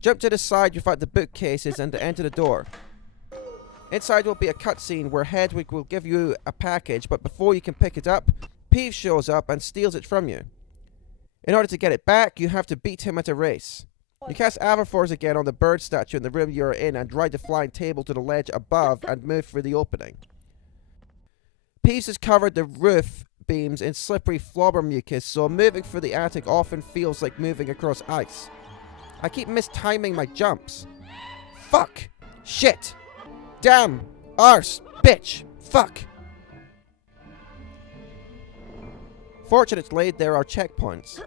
Jump to the side without the bookcases and enter the door. Inside will be a cutscene where Hedwig will give you a package, but before you can pick it up, Peeves shows up and steals it from you. In order to get it back, you have to beat him at a race. You cast Avifors again on the bird statue in the room you are in and ride the flying table to the ledge above and move through the opening. Peeves has covered the roof beams in slippery flobber mucus, so moving through the attic often feels like moving across ice. I keep mistiming my jumps. Fuck! Shit! Damn! Arse! Bitch! Fuck! Fortunately, there are checkpoints.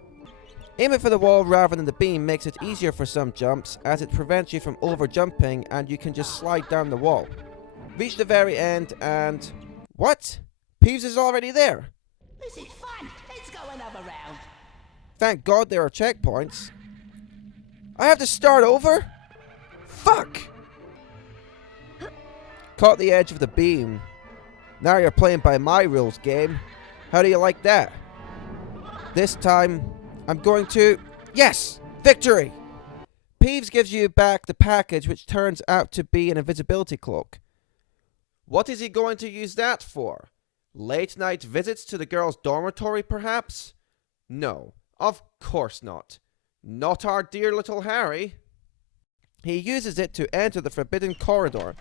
Aiming for the wall rather than the beam makes it easier for some jumps, as it prevents you from over-jumping and you can just slide down the wall. Reach the very end and... What? Peeves is already there! This is fun. Let's go another round. Thank God there are checkpoints. I have to start over? Fuck! Caught the edge of the beam. Now you're playing by my rules, game. How do you like that? This time, I'm going to... Yes! Victory! Peeves gives you back the package, which turns out to be an invisibility cloak. What is he going to use that for? Late night visits to the girls' dormitory, perhaps? No, of course not. Not our dear little Harry. He uses it to enter the forbidden corridor.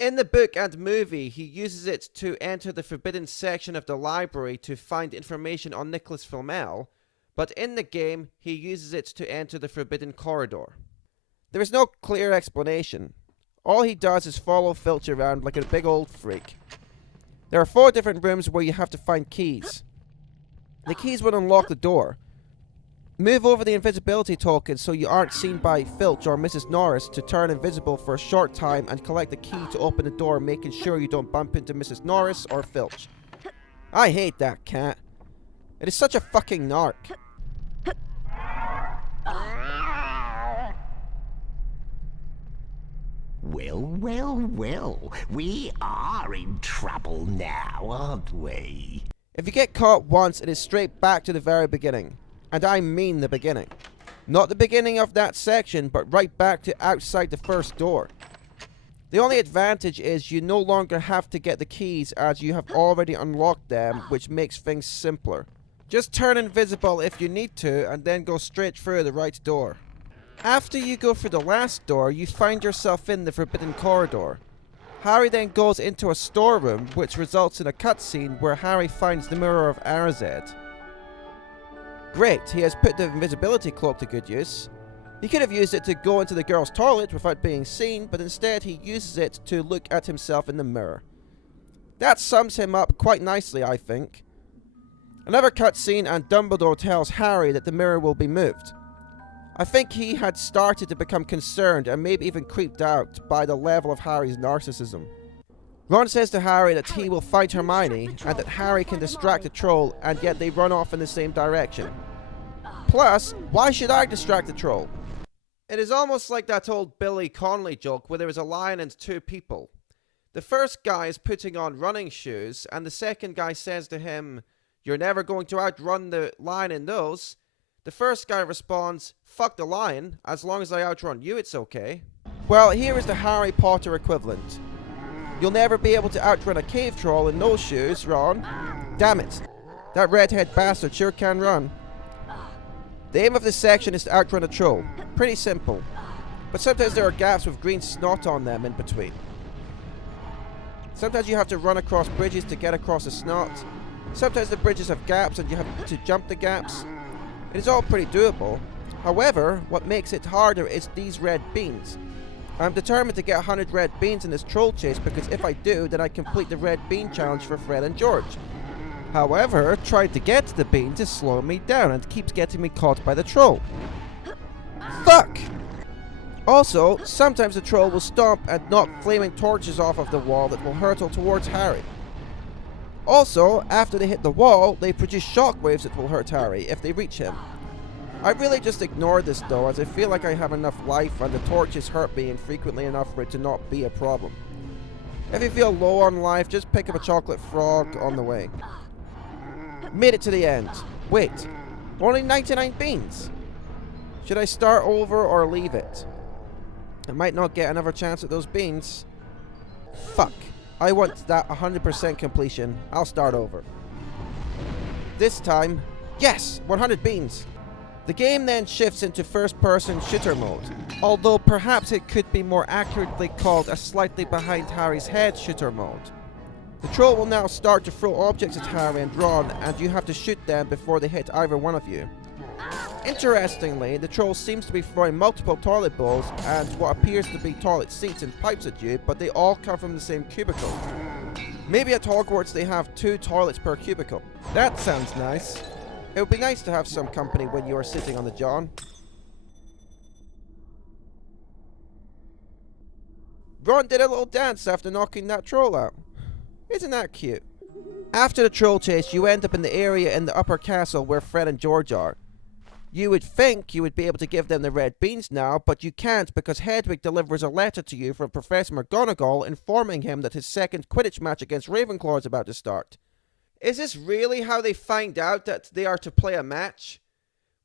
In the book and movie, he uses it to enter the forbidden section of the library to find information on Nicholas Flamel, but in the game, he uses it to enter the forbidden corridor. There is no clear explanation. All he does is follow Filch around like a big old freak. There are 4 different rooms where you have to find keys. The keys will unlock the door. Move over the invisibility token so you aren't seen by Filch or Mrs. Norris to turn invisible for a short time and collect the key to open the door, making sure you don't bump into Mrs. Norris or Filch. I hate that cat. It is such a fucking narc. Well, we are in trouble now, aren't we? If you get caught once, it is straight back to the very beginning. And I mean the beginning. Not the beginning of that section, but right back to outside the first door. The only advantage is you no longer have to get the keys as you have already unlocked them, which makes things simpler. Just turn invisible if you need to, and then go straight through the right door. After you go through the last door, you find yourself in the forbidden corridor. Harry then goes into a storeroom, which results in a cutscene where Harry finds the Mirror of Arazed. Great, he has put the invisibility cloak to good use. He could have used it to go into the girls' toilet without being seen, but instead he uses it to look at himself in the mirror. That sums him up quite nicely, I think. Another cutscene, and Dumbledore tells Harry that the mirror will be moved. I think he had started to become concerned and maybe even creeped out by the level of Harry's narcissism. Ron says to Harry that he will fight Hermione and that Harry can distract the troll, and yet they run off in the same direction. Plus, why should I distract the troll? It is almost like that old Billy Connolly joke where there is a lion and 2 people. The first guy is putting on running shoes, and the second guy says to him, "You're never going to outrun the lion in those." The first guy responds, "Fuck the lion, as long as I outrun you, it's okay." Well, here is the Harry Potter equivalent. You'll never be able to outrun a cave troll in those shoes, Ron. Damn it. That redhead bastard sure can run. The aim of this section is to outrun a troll. Pretty simple. But sometimes there are gaps with green snot on them in between. Sometimes you have to run across bridges to get across the snot. Sometimes the bridges have gaps and you have to jump the gaps. It is all pretty doable. However, what makes it harder is these red beans. I'm determined to get 100 red beans in this troll chase, because if I do, then I complete the red bean challenge for Fred and George. However, trying to get to the beans is slowing me down and keeps getting me caught by the troll. Fuck! Also, sometimes the troll will stomp and knock flaming torches off of the wall that will hurtle towards Harry. Also, after they hit the wall, they produce shockwaves that will hurt Harry if they reach him. I really just ignore this though, as I feel like I have enough life and the torches hurt me infrequently enough for it to not be a problem. If you feel low on life, just pick up a chocolate frog on the way. Made it to the end. Wait, only 99 beans? Should I start over or leave it? I might not get another chance at those beans. Fuck. I want that 100% completion. I'll start over. This time, yes! 100 beans! The game then shifts into first-person shooter mode, although perhaps it could be more accurately called a slightly behind Harry's head shooter mode. The troll will now start to throw objects at Harry and Ron, and you have to shoot them before they hit either one of you. Interestingly, the troll seems to be throwing multiple toilet bowls and what appears to be toilet seats and pipes at you, but they all come from the same cubicle. Maybe at Hogwarts they have 2 toilets per cubicle. That sounds nice. It would be nice to have some company when you are sitting on the john. Ron did a little dance after knocking that troll out. Isn't that cute? After the troll chase, you end up in the area in the upper castle where Fred and George are. You would think you would be able to give them the red beans now, but you can't because Hedwig delivers a letter to you from Professor McGonagall informing him that his second Quidditch match against Ravenclaw is about to start. Is this really how they find out that they are to play a match?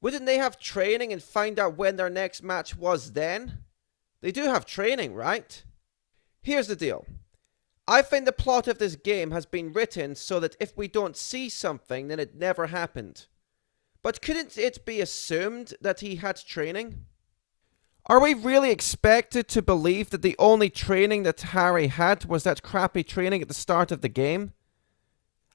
Wouldn't they have training and find out when their next match was then? They do have training, right? Here's the deal. I think the plot of this game has been written so that if we don't see something, then it never happened. But couldn't it be assumed that he had training? Are we really expected to believe that the only training that Harry had was that crappy training at the start of the game?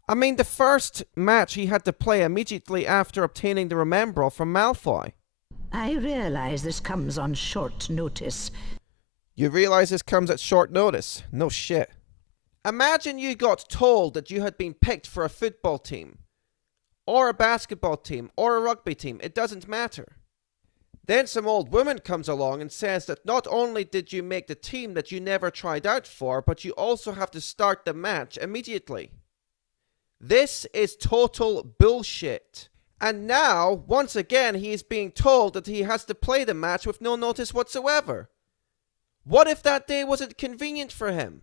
I mean, the first match he had to play immediately after obtaining the Remembrall from Malfoy. I realize this comes on short notice. You realize this comes at short notice? No shit. Imagine you got told that you had been picked for a football team, or a basketball team, or a rugby team. It doesn't matter. Then some old woman comes along and says that not only did you make the team that you never tried out for, but you also have to start the match immediately. This is total bullshit. And now, once again, he is being told that he has to play the match with no notice whatsoever. What if that day wasn't convenient for him?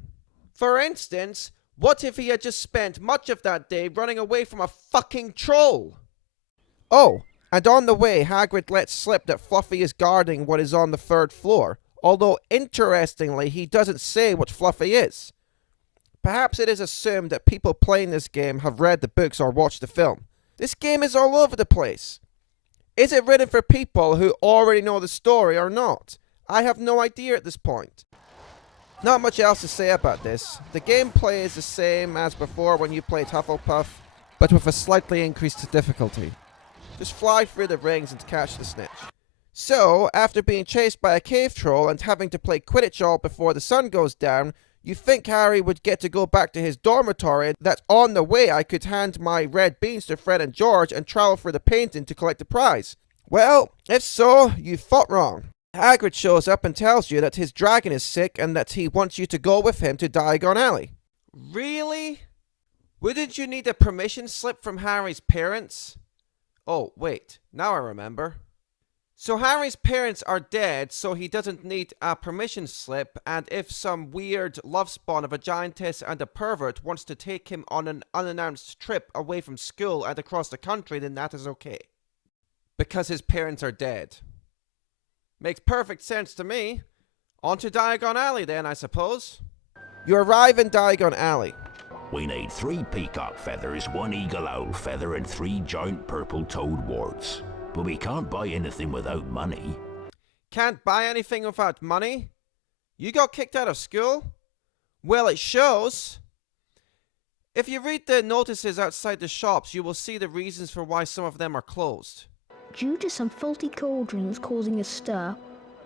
For instance, what if he had just spent much of that day running away from a fucking troll? Oh, and on the way, Hagrid lets slip that Fluffy is guarding what is on the 3rd floor, although interestingly, he doesn't say what Fluffy is. Perhaps it is assumed that people playing this game have read the books or watched the film. This game is all over the place. Is it written for people who already know the story or not? I have no idea at this point. Not much else to say about this. The gameplay is the same as before when you played Hufflepuff, but with a slightly increased difficulty. Just fly through the rings and catch the snitch. So, after being chased by a cave troll and having to play Quidditch all before the sun goes down, you think Harry would get to go back to his dormitory, that on the way I could hand my red beans to Fred and George and travel for the painting to collect the prize. Well, if so, you thought wrong. Hagrid shows up and tells you that his dragon is sick and that he wants you to go with him to Diagon Alley. Really? Wouldn't you need a permission slip from Harry's parents? Oh, wait, now I remember. So Harry's parents are dead, so he doesn't need a permission slip, and if some weird love spawn of a giantess and a pervert wants to take him on an unannounced trip away from school and across the country, then that is okay. Because his parents are dead. Makes perfect sense to me. On to Diagon Alley then, I suppose. You arrive in Diagon Alley. We need 3 peacock feathers, 1 eagle owl feather, and 3 giant purple toad warts. But we can't buy anything without money. Can't buy anything without money? You got kicked out of school? Well, it shows. If you read the notices outside the shops, you will see the reasons for why some of them are closed. Due to some faulty cauldrons causing a stir,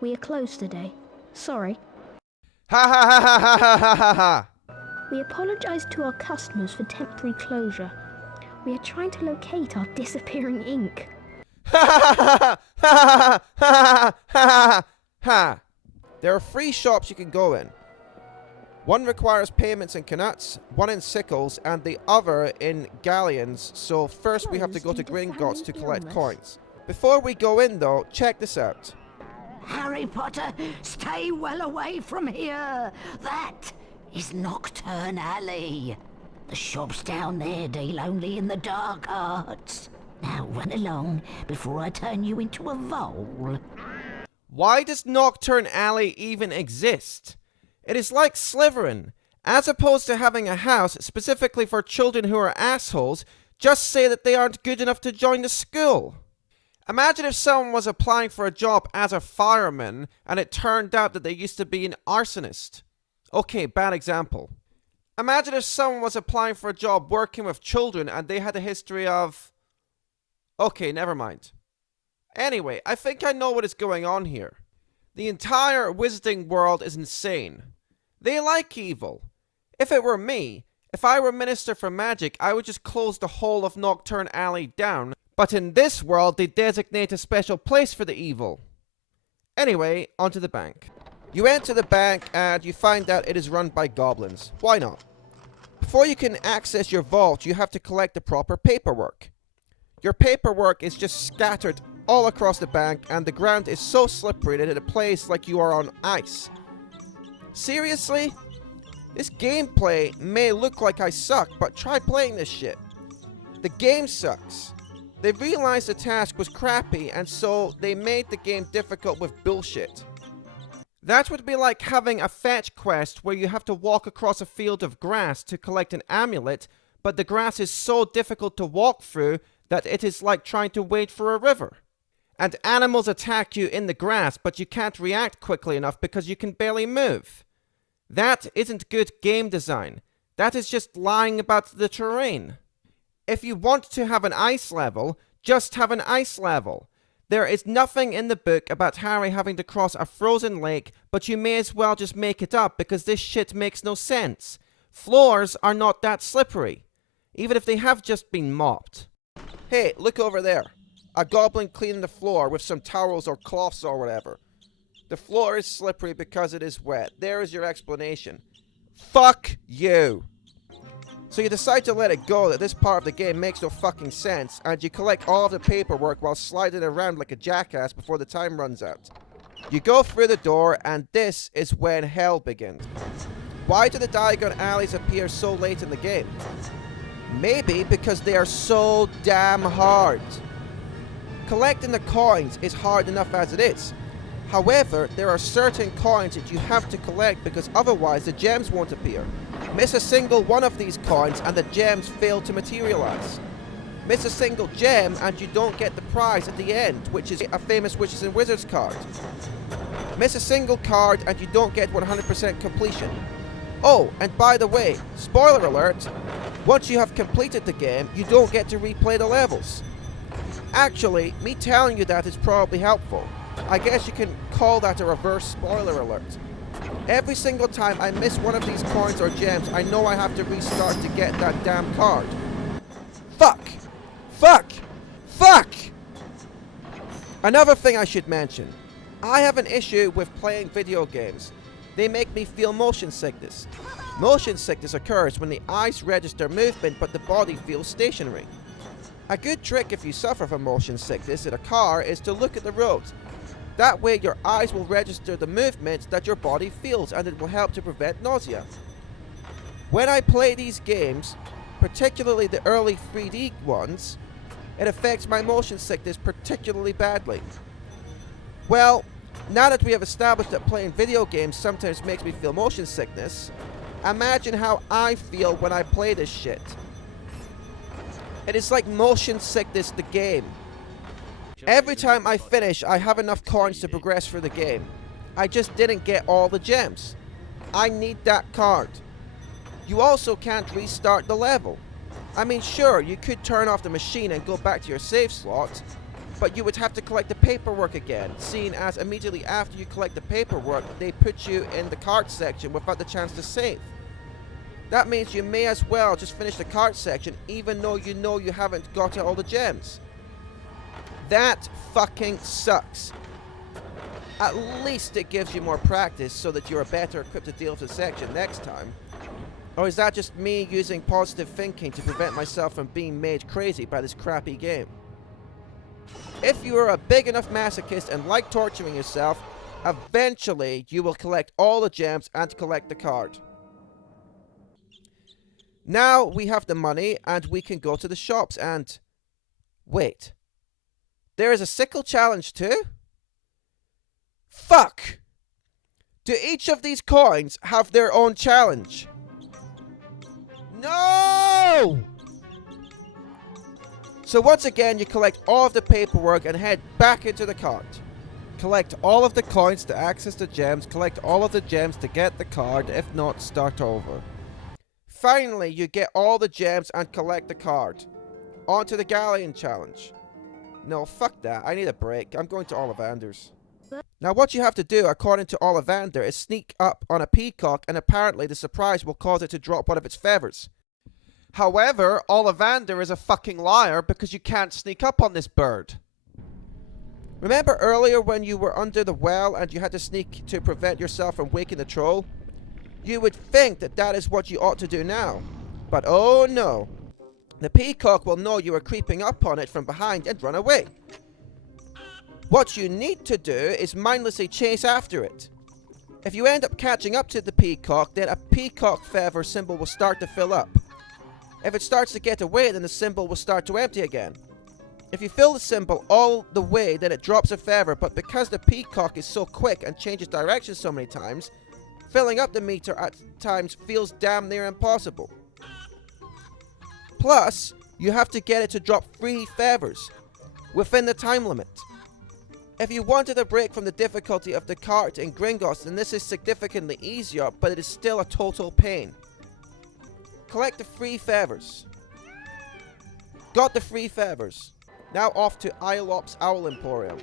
we are closed today. Sorry. Ha ha ha ha ha ha ha ha ha! We apologise to our customers for temporary closure. We are trying to locate our disappearing ink. Ha ha ha ha ha ha ha! There are 3 shops you can go in. One requires payments in Knuts, one in Sickles, and the other in Galleons, so first we have to go to Gringotts to collect coins. Before we go in though, check this out. Harry Potter, stay well away from here. That is Nocturne Alley. The shops down there deal only in the dark arts. Now run along before I turn you into a vole. Why does Nocturne Alley even exist? It is like Slytherin. As opposed to having a house specifically for children who are assholes, just say that they aren't good enough to join the school. Imagine if someone was applying for a job as a fireman and it turned out that they used to be an arsonist. Okay, bad example. Imagine if someone was applying for a job working with children and they had a history of... Okay, never mind. Anyway, I think I know what is going on here. The entire wizarding world is insane. They like evil. If it were me, if I were Minister for Magic, I would just close the whole of Nocturne Alley down. But in this world, they designate a special place for the evil. Anyway, onto the bank. You enter the bank and you find out it is run by goblins. Why not? Before you can access your vault, you have to collect the proper paperwork. Your paperwork is just scattered all across the bank, and the ground is so slippery that it plays like you are on ice. Seriously? This gameplay may look like I suck, but try playing this shit. The game sucks. They realized the task was crappy, and so they made the game difficult with bullshit. That would be like having a fetch quest where you have to walk across a field of grass to collect an amulet, but the grass is so difficult to walk through that it is like trying to wade for a river. And animals attack you in the grass, but you can't react quickly enough because you can barely move. That isn't good game design. That is just lying about the terrain. If you want to have an ice level, just have an ice level. There is nothing in the book about Harry having to cross a frozen lake, but you may as well just make it up because this shit makes no sense. Floors are not that slippery, even if they have just been mopped. Hey, look over there. A goblin cleaning the floor with some towels or cloths or whatever. The floor is slippery because it is wet. There is your explanation. Fuck you! So you decide to let it go that this part of the game makes no fucking sense, and you collect all of the paperwork while sliding around like a jackass before the time runs out. You go through the door, and this is when hell begins. Why do the Diagon Alleys appear so late in the game? Maybe because they are so damn hard. Collecting the coins is hard enough as it is. However, there are certain coins that you have to collect because otherwise the gems won't appear. Miss a single one of these coins and the gems fail to materialize. Miss a single gem and you don't get the prize at the end, which is a famous Witches and Wizards card. Miss a single card and you don't get 100% completion. Oh, and by the way, spoiler alert, once you have completed the game, you don't get to replay the levels. Actually, me telling you that is probably helpful. I guess you can call that a reverse spoiler alert. Every single time I miss one of these coins or gems, I know I have to restart to get that damn card. Fuck! Fuck! Fuck! Another thing I should mention. I have an issue with playing video games. They make me feel motion sickness. Motion sickness occurs when the eyes register movement but the body feels stationary. A good trick if you suffer from motion sickness in a car is to look at the road. That way your eyes will register the movement that your body feels and it will help to prevent nausea. When I play these games, particularly the early 3D ones, it affects my motion sickness particularly badly. Well, now that we have established that playing video games sometimes makes me feel motion sickness, imagine how I feel when I play this shit. It is like motion sickness the game. Every time I finish, I have enough coins to progress through the game. I just didn't get all the gems. I need that card. You also can't restart the level. I mean, sure, you could turn off the machine and go back to your save slot, but you would have to collect the paperwork again, seeing as immediately after you collect the paperwork, they put you in the card section without the chance to save. That means you may as well just finish the card section even though you know you haven't got all the gems. That fucking sucks. At least it gives you more practice so that you're better equipped to deal with the section next time. Or is that just me using positive thinking to prevent myself from being made crazy by this crappy game? If you are a big enough masochist and like torturing yourself, eventually you will collect all the gems and collect the card. Now we have the money and we can go to the shops and... Wait. There is a sickle challenge too? Fuck! Do each of these coins have their own challenge? No! So once again, you collect all of the paperwork and head back into the card. Collect all of the coins to access the gems, collect all of the gems to get the card, if not, start over. Finally, you get all the gems and collect the card. On to the Galleon challenge. No, fuck that. I need a break. I'm going to Ollivander's. Now what you have to do, according to Ollivander, is sneak up on a peacock and apparently the surprise will cause it to drop one of its feathers. However, Ollivander is a fucking liar because you can't sneak up on this bird. Remember earlier when you were under the well and you had to sneak to prevent yourself from waking the troll? You would think that that is what you ought to do now. But oh no. The peacock will know you are creeping up on it from behind and run away. What you need to do is mindlessly chase after it. If you end up catching up to the peacock, then a peacock feather symbol will start to fill up. If it starts to get away, then the symbol will start to empty again. If you fill the symbol all the way, then it drops a feather, but because the peacock is so quick and changes direction so many times, filling up the meter at times feels damn near impossible. Plus, you have to get it to drop 3 feathers within the time limit. If you wanted a break from the difficulty of the cart in Gringotts, then this is significantly easier, but it is still a total pain. Collect the 3 feathers. Got the 3 feathers. Now off to Iolop's Owl Emporium.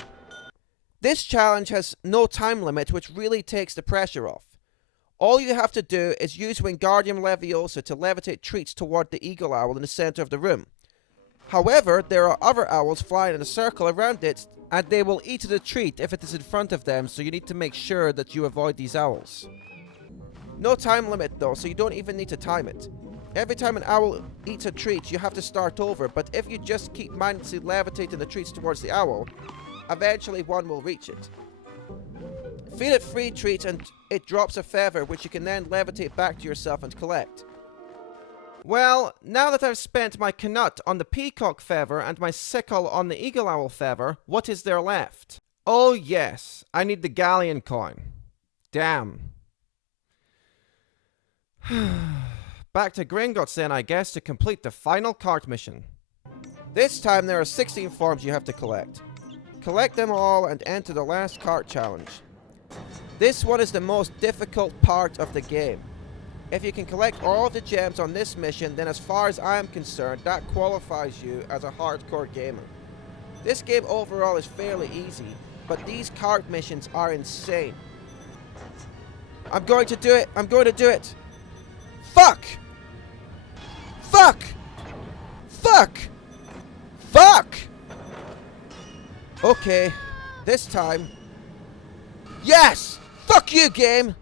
This challenge has no time limit, which really takes the pressure off. All you have to do is use Wingardium Leviosa to levitate treats toward the eagle owl in the center of the room. However, there are other owls flying in a circle around it, and they will eat the treat if it is in front of them, so you need to make sure that you avoid these owls. No time limit though, so you don't even need to time it. Every time an owl eats a treat, you have to start over, but if you just keep mindlessly levitating the treats towards the owl, eventually one will reach it. Feed it 3 treats and it drops a feather, which you can then levitate back to yourself and collect. Well, now that I've spent my Knut on the peacock feather and my sickle on the eagle owl feather, what is there left? Oh yes, I need the galleon coin. Damn. Back to Gringotts then, I guess, to complete the final cart mission. This time there are 16 forms you have to collect. Collect them all and enter the last cart challenge. This one is the most difficult part of the game. If you can collect all of the gems on this mission, then as far as I am concerned, that qualifies you as a hardcore gamer. This game overall is fairly easy, but these cart missions are insane. I'm going to do it! I'm going to do it! Fuck! Fuck! Fuck! Fuck! Okay, this time. Yes! Fuck you, game!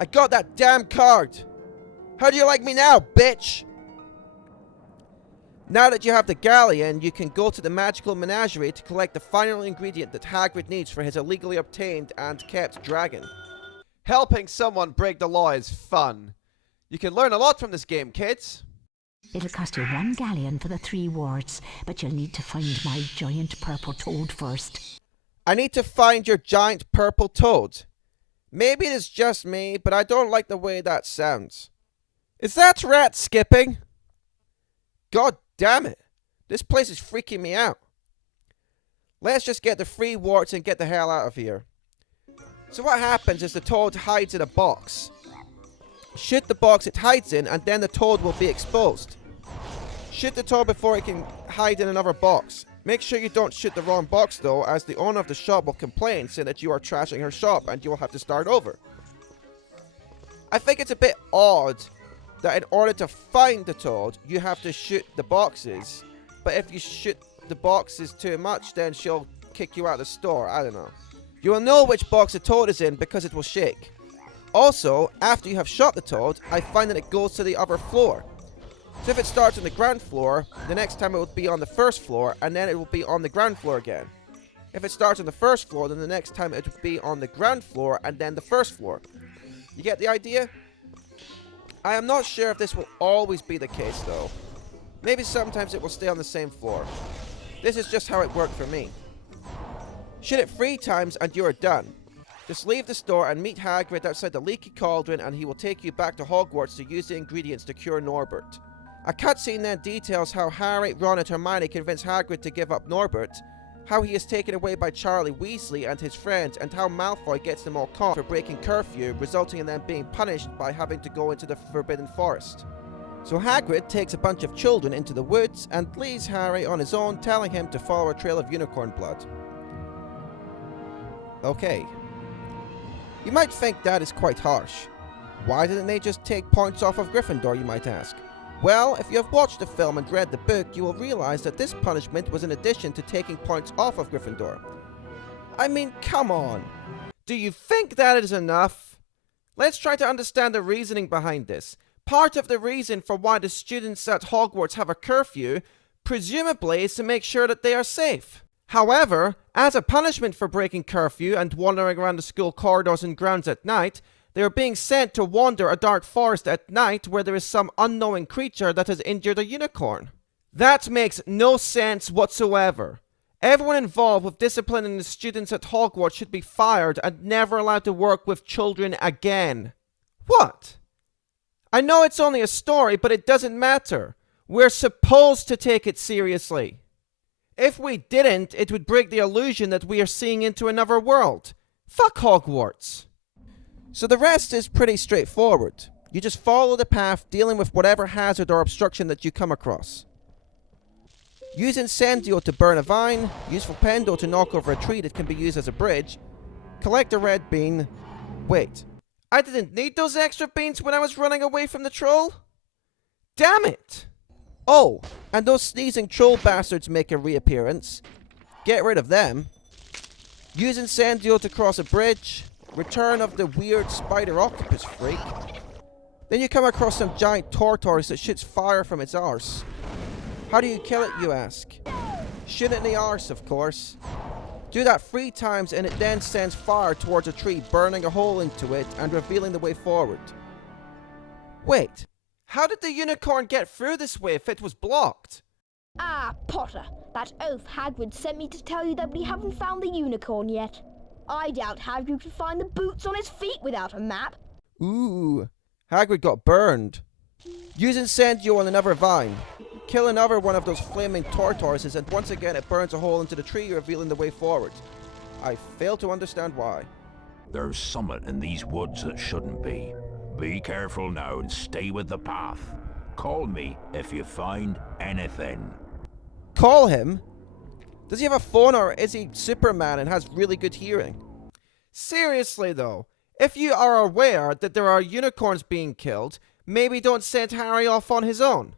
I got that damn card! How do you like me now, bitch? Now that you have the galleon, you can go to the magical menagerie to collect the final ingredient that Hagrid needs for his illegally obtained and kept dragon. Helping someone break the law is fun. You can learn a lot from this game, kids. It'll cost you 1 galleon for the 3 warts, but you'll need to find my giant purple toad first. I need to find your giant purple toad. Maybe it is just me, but I don't like the way that sounds. Is that rat skipping? God damn it. This place is freaking me out. Let's just get the 3 warts and get the hell out of here. So what happens is the toad hides in a box. Shoot the box it hides in, and then the toad will be exposed. Shoot the toad before it can hide in another box. Make sure you don't shoot the wrong box though, as the owner of the shop will complain, saying that you are trashing her shop and you will have to start over. I think it's a bit odd that in order to find the toad, you have to shoot the boxes. But if you shoot the boxes too much, then she'll kick you out of the store. I don't know. You will know which box the toad is in because it will shake. Also, after you have shot the toad, I find that it goes to the other floor. So if it starts on the ground floor, the next time it will be on the first floor, and then it will be on the ground floor again. If it starts on the first floor, then the next time it will be on the ground floor, and then the first floor. You get the idea? I am not sure if this will always be the case though. Maybe sometimes it will stay on the same floor. This is just how it worked for me. Shoot it 3 times and you are done. Just leave the store and meet Hagrid outside the leaky cauldron, and he will take you back to Hogwarts to use the ingredients to cure Norbert. A cutscene then details how Harry, Ron and Hermione convince Hagrid to give up Norbert, how he is taken away by Charlie Weasley and his friends, and how Malfoy gets them all caught for breaking curfew, resulting in them being punished by having to go into the Forbidden Forest. So Hagrid takes a bunch of children into the woods and leaves Harry on his own, telling him to follow a trail of unicorn blood. Okay. You might think that is quite harsh. Why didn't they just take points off of Gryffindor, you might ask? Well, if you have watched the film and read the book, you will realize that this punishment was in addition to taking points off of Gryffindor. I mean, come on. Do you think that is enough? Let's try to understand the reasoning behind this. Part of the reason for why the students at Hogwarts have a curfew, presumably, is to make sure that they are safe. However, as a punishment for breaking curfew and wandering around the school corridors and grounds at night, they are being sent to wander a dark forest at night where there is some unknowing creature that has injured a unicorn. That makes no sense whatsoever. Everyone involved with disciplining the students at Hogwarts should be fired and never allowed to work with children again. What? I know it's only a story, but it doesn't matter. We're supposed to take it seriously. If we didn't, it would break the illusion that we are seeing into another world. Fuck Hogwarts. So the rest is pretty straightforward. You just follow the path, dealing with whatever hazard or obstruction that you come across. Use Incendio to burn a vine, use Flipendo to knock over a tree that can be used as a bridge, collect a red bean. Wait, I didn't need those extra beans when I was running away from the troll? Damn it! Oh, and those sneezing troll bastards make a reappearance. Get rid of them. Use Incendio to cross a bridge. Return of the weird spider octopus freak. Then you come across some giant tortoise that shoots fire from its arse. How do you kill it, you ask? Shoot it in the arse, of course. Do that 3 times and it then sends fire towards a tree, burning a hole into it and revealing the way forward. Wait, how did the unicorn get through this way if it was blocked? Ah, Potter, that oaf Hagrid sent me to tell you that we haven't found the unicorn yet. I doubt Hagrid could find the boots on his feet without a map. Ooh, Hagrid got burned. Use Incendio on another vine. Kill another one of those flaming tortoises and once again it burns a hole into the tree, revealing the way forward. I fail to understand why. There's summit in these woods that shouldn't be. Be careful now and stay with the path. Call me if you find anything. Call him? Does he have a phone or is he Superman and has really good hearing? Seriously though, if you are aware that there are unicorns being killed, maybe don't send Harry off on his own.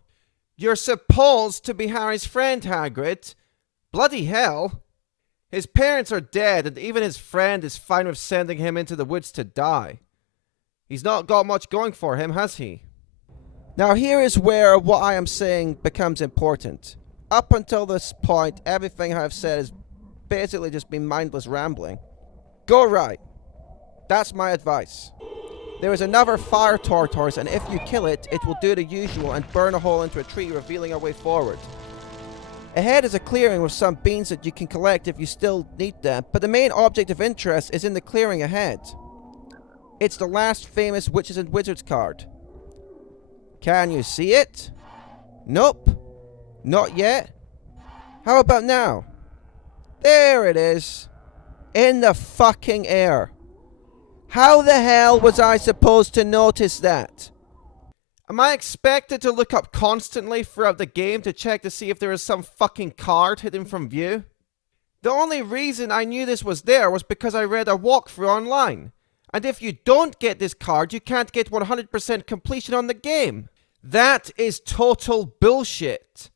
You're supposed to be Harry's friend, Hagrid. Bloody hell. His parents are dead and even his friend is fine with sending him into the woods to die. He's not got much going for him, has he? Now here is where what I am saying becomes important. Up until this point, everything I have said has basically just been mindless rambling. Go right. That's my advice. There is another fire tortoise, and if you kill it, it will do the usual and burn a hole into a tree, revealing a way forward. Ahead is a clearing with some beans that you can collect if you still need them, but the main object of interest is in the clearing ahead. It's the last famous Witches and Wizards card. Can you see it? Nope. Not yet. How about now? There it is. In the fucking air. How the hell was I supposed to notice that? Am I expected to look up constantly throughout the game to check to see if there is some fucking card hidden from view? The only reason I knew this was there was because I read a walkthrough online. And if you don't get this card, you can't get 100% completion on the game. That is total bullshit.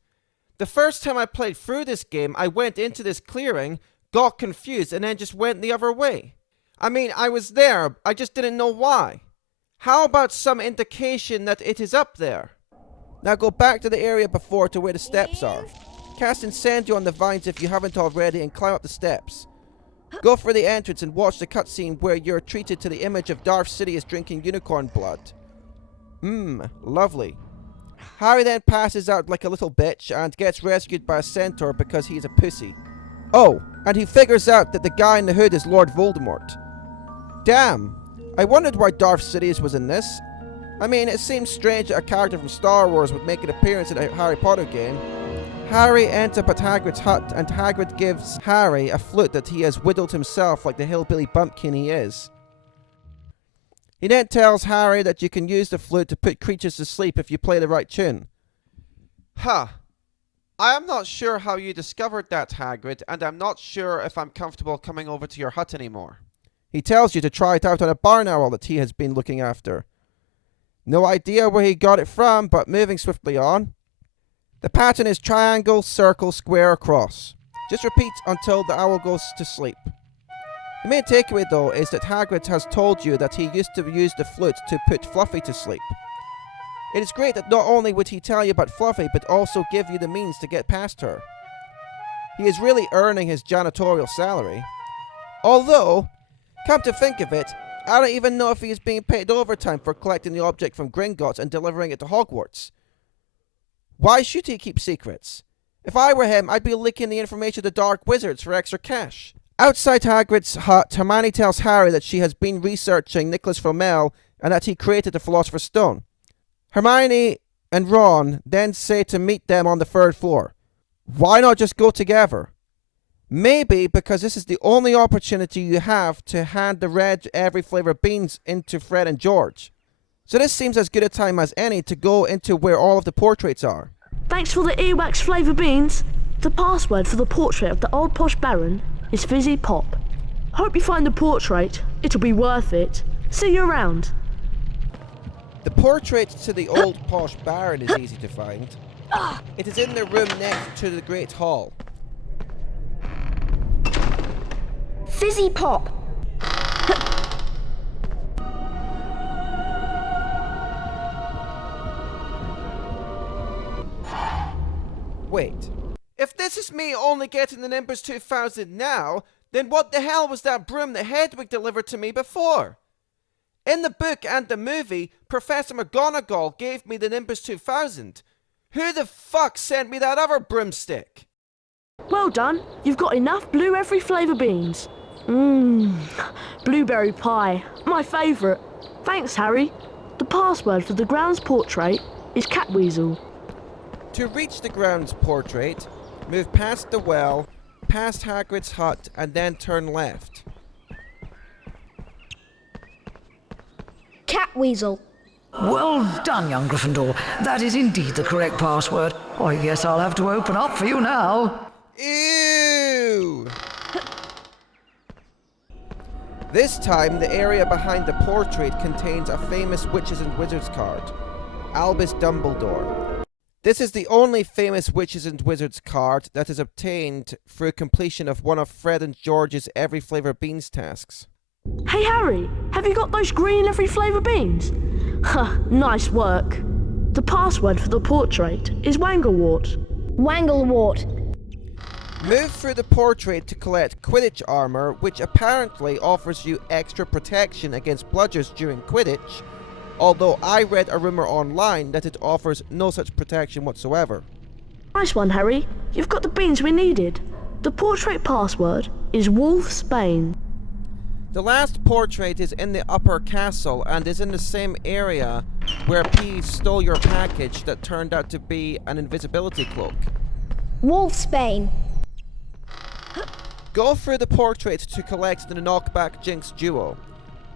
The first time I played through this game, I went into this clearing, got confused, and then just went the other way. I mean, I was there, I just didn't know why. How about some indication that it is up there? Now go back to the area before to where the steps are. Cast Incendio on the vines if you haven't already and climb up the steps. Go for the entrance and watch the cutscene where you're treated to the image of Darth Sidious drinking unicorn blood. Lovely. Harry then passes out like a little bitch and gets rescued by a centaur because he's a pussy. Oh, and he figures out that the guy in the hood is Lord Voldemort. Damn, I wondered why Darth Sidious was in this. I mean, it seems strange that a character from Star Wars would make an appearance in a Harry Potter game. Harry ends up at Hagrid's hut and Hagrid gives Harry a flute that he has whittled himself like the hillbilly bumpkin he is. He then tells Harry that you can use the flute to put creatures to sleep if you play the right tune. Huh. I am not sure how you discovered that, Hagrid, and I'm not sure if I'm comfortable coming over to your hut anymore. He tells you to try it out on a barn owl that he has been looking after. No idea where he got it from, but moving swiftly on. The pattern is triangle, circle, square, cross. Just repeat until the owl goes to sleep. The main takeaway though is that Hagrid has told you that he used to use the flute to put Fluffy to sleep. It is great that not only would he tell you about Fluffy, but also give you the means to get past her. he is really earning his janitorial salary. Although, come to think of it, I don't even know if he is being paid overtime for collecting the object from Gringotts and delivering it to Hogwarts. Why should he keep secrets? If I were him, I'd be leaking the information to dark wizards for extra cash. Outside Hagrid's hut, Hermione tells Harry that she has been researching Nicholas Flamel and that he created the Philosopher's Stone. Hermione and Ron then say to meet them on the 3rd floor. Why not just go together? Maybe because this is the only opportunity you have to hand the red every flavour beans into Fred and George. So this seems as good a time as any to go into where all of the portraits are. Thanks for the earwax flavour beans. The password for the portrait of the old posh baron is Fizzy Pop. Hope you find the portrait. It'll be worth it. See you around. The portrait to the old posh baron is easy to find. It is in the room next to the Great Hall. Fizzy Pop. Wait. If this is me only getting the Nimbus 2000 now, then what the hell was that broom that Hedwig delivered to me before? In the book and the movie, Professor McGonagall gave me the Nimbus 2000. Who the fuck sent me that other broomstick? Well done. You've got enough blue every flavour beans. Blueberry pie. My favourite. Thanks, Harry. The password for the grounds portrait is Catweasel. To reach the grounds portrait, move past the well, past Hagrid's hut, and then turn left. Catweasel. Well done, young Gryffindor. That is indeed the correct password. I guess I'll have to open up for you now. Ew! This time, the area behind the portrait contains a famous Witches and Wizards card, Albus Dumbledore. This is the only famous Witches and Wizards card that is obtained through completion of one of Fred and George's Every Flavour Beans tasks. Hey Harry, have you got those green every flavour beans? Nice work. The password for the portrait is Wanglewort. Wanglewort. Move through the portrait to collect Quidditch armor, which apparently offers you extra protection against bludgers during Quidditch, although I read a rumour online that it offers no such protection whatsoever. Nice one, Harry. You've got the beans we needed. The portrait password is Wolfsbane. The last portrait is in the upper castle and is in the same area where Peeves stole your package that turned out to be an invisibility cloak. Wolfsbane. Go through the portrait to collect the knockback Jinx duo.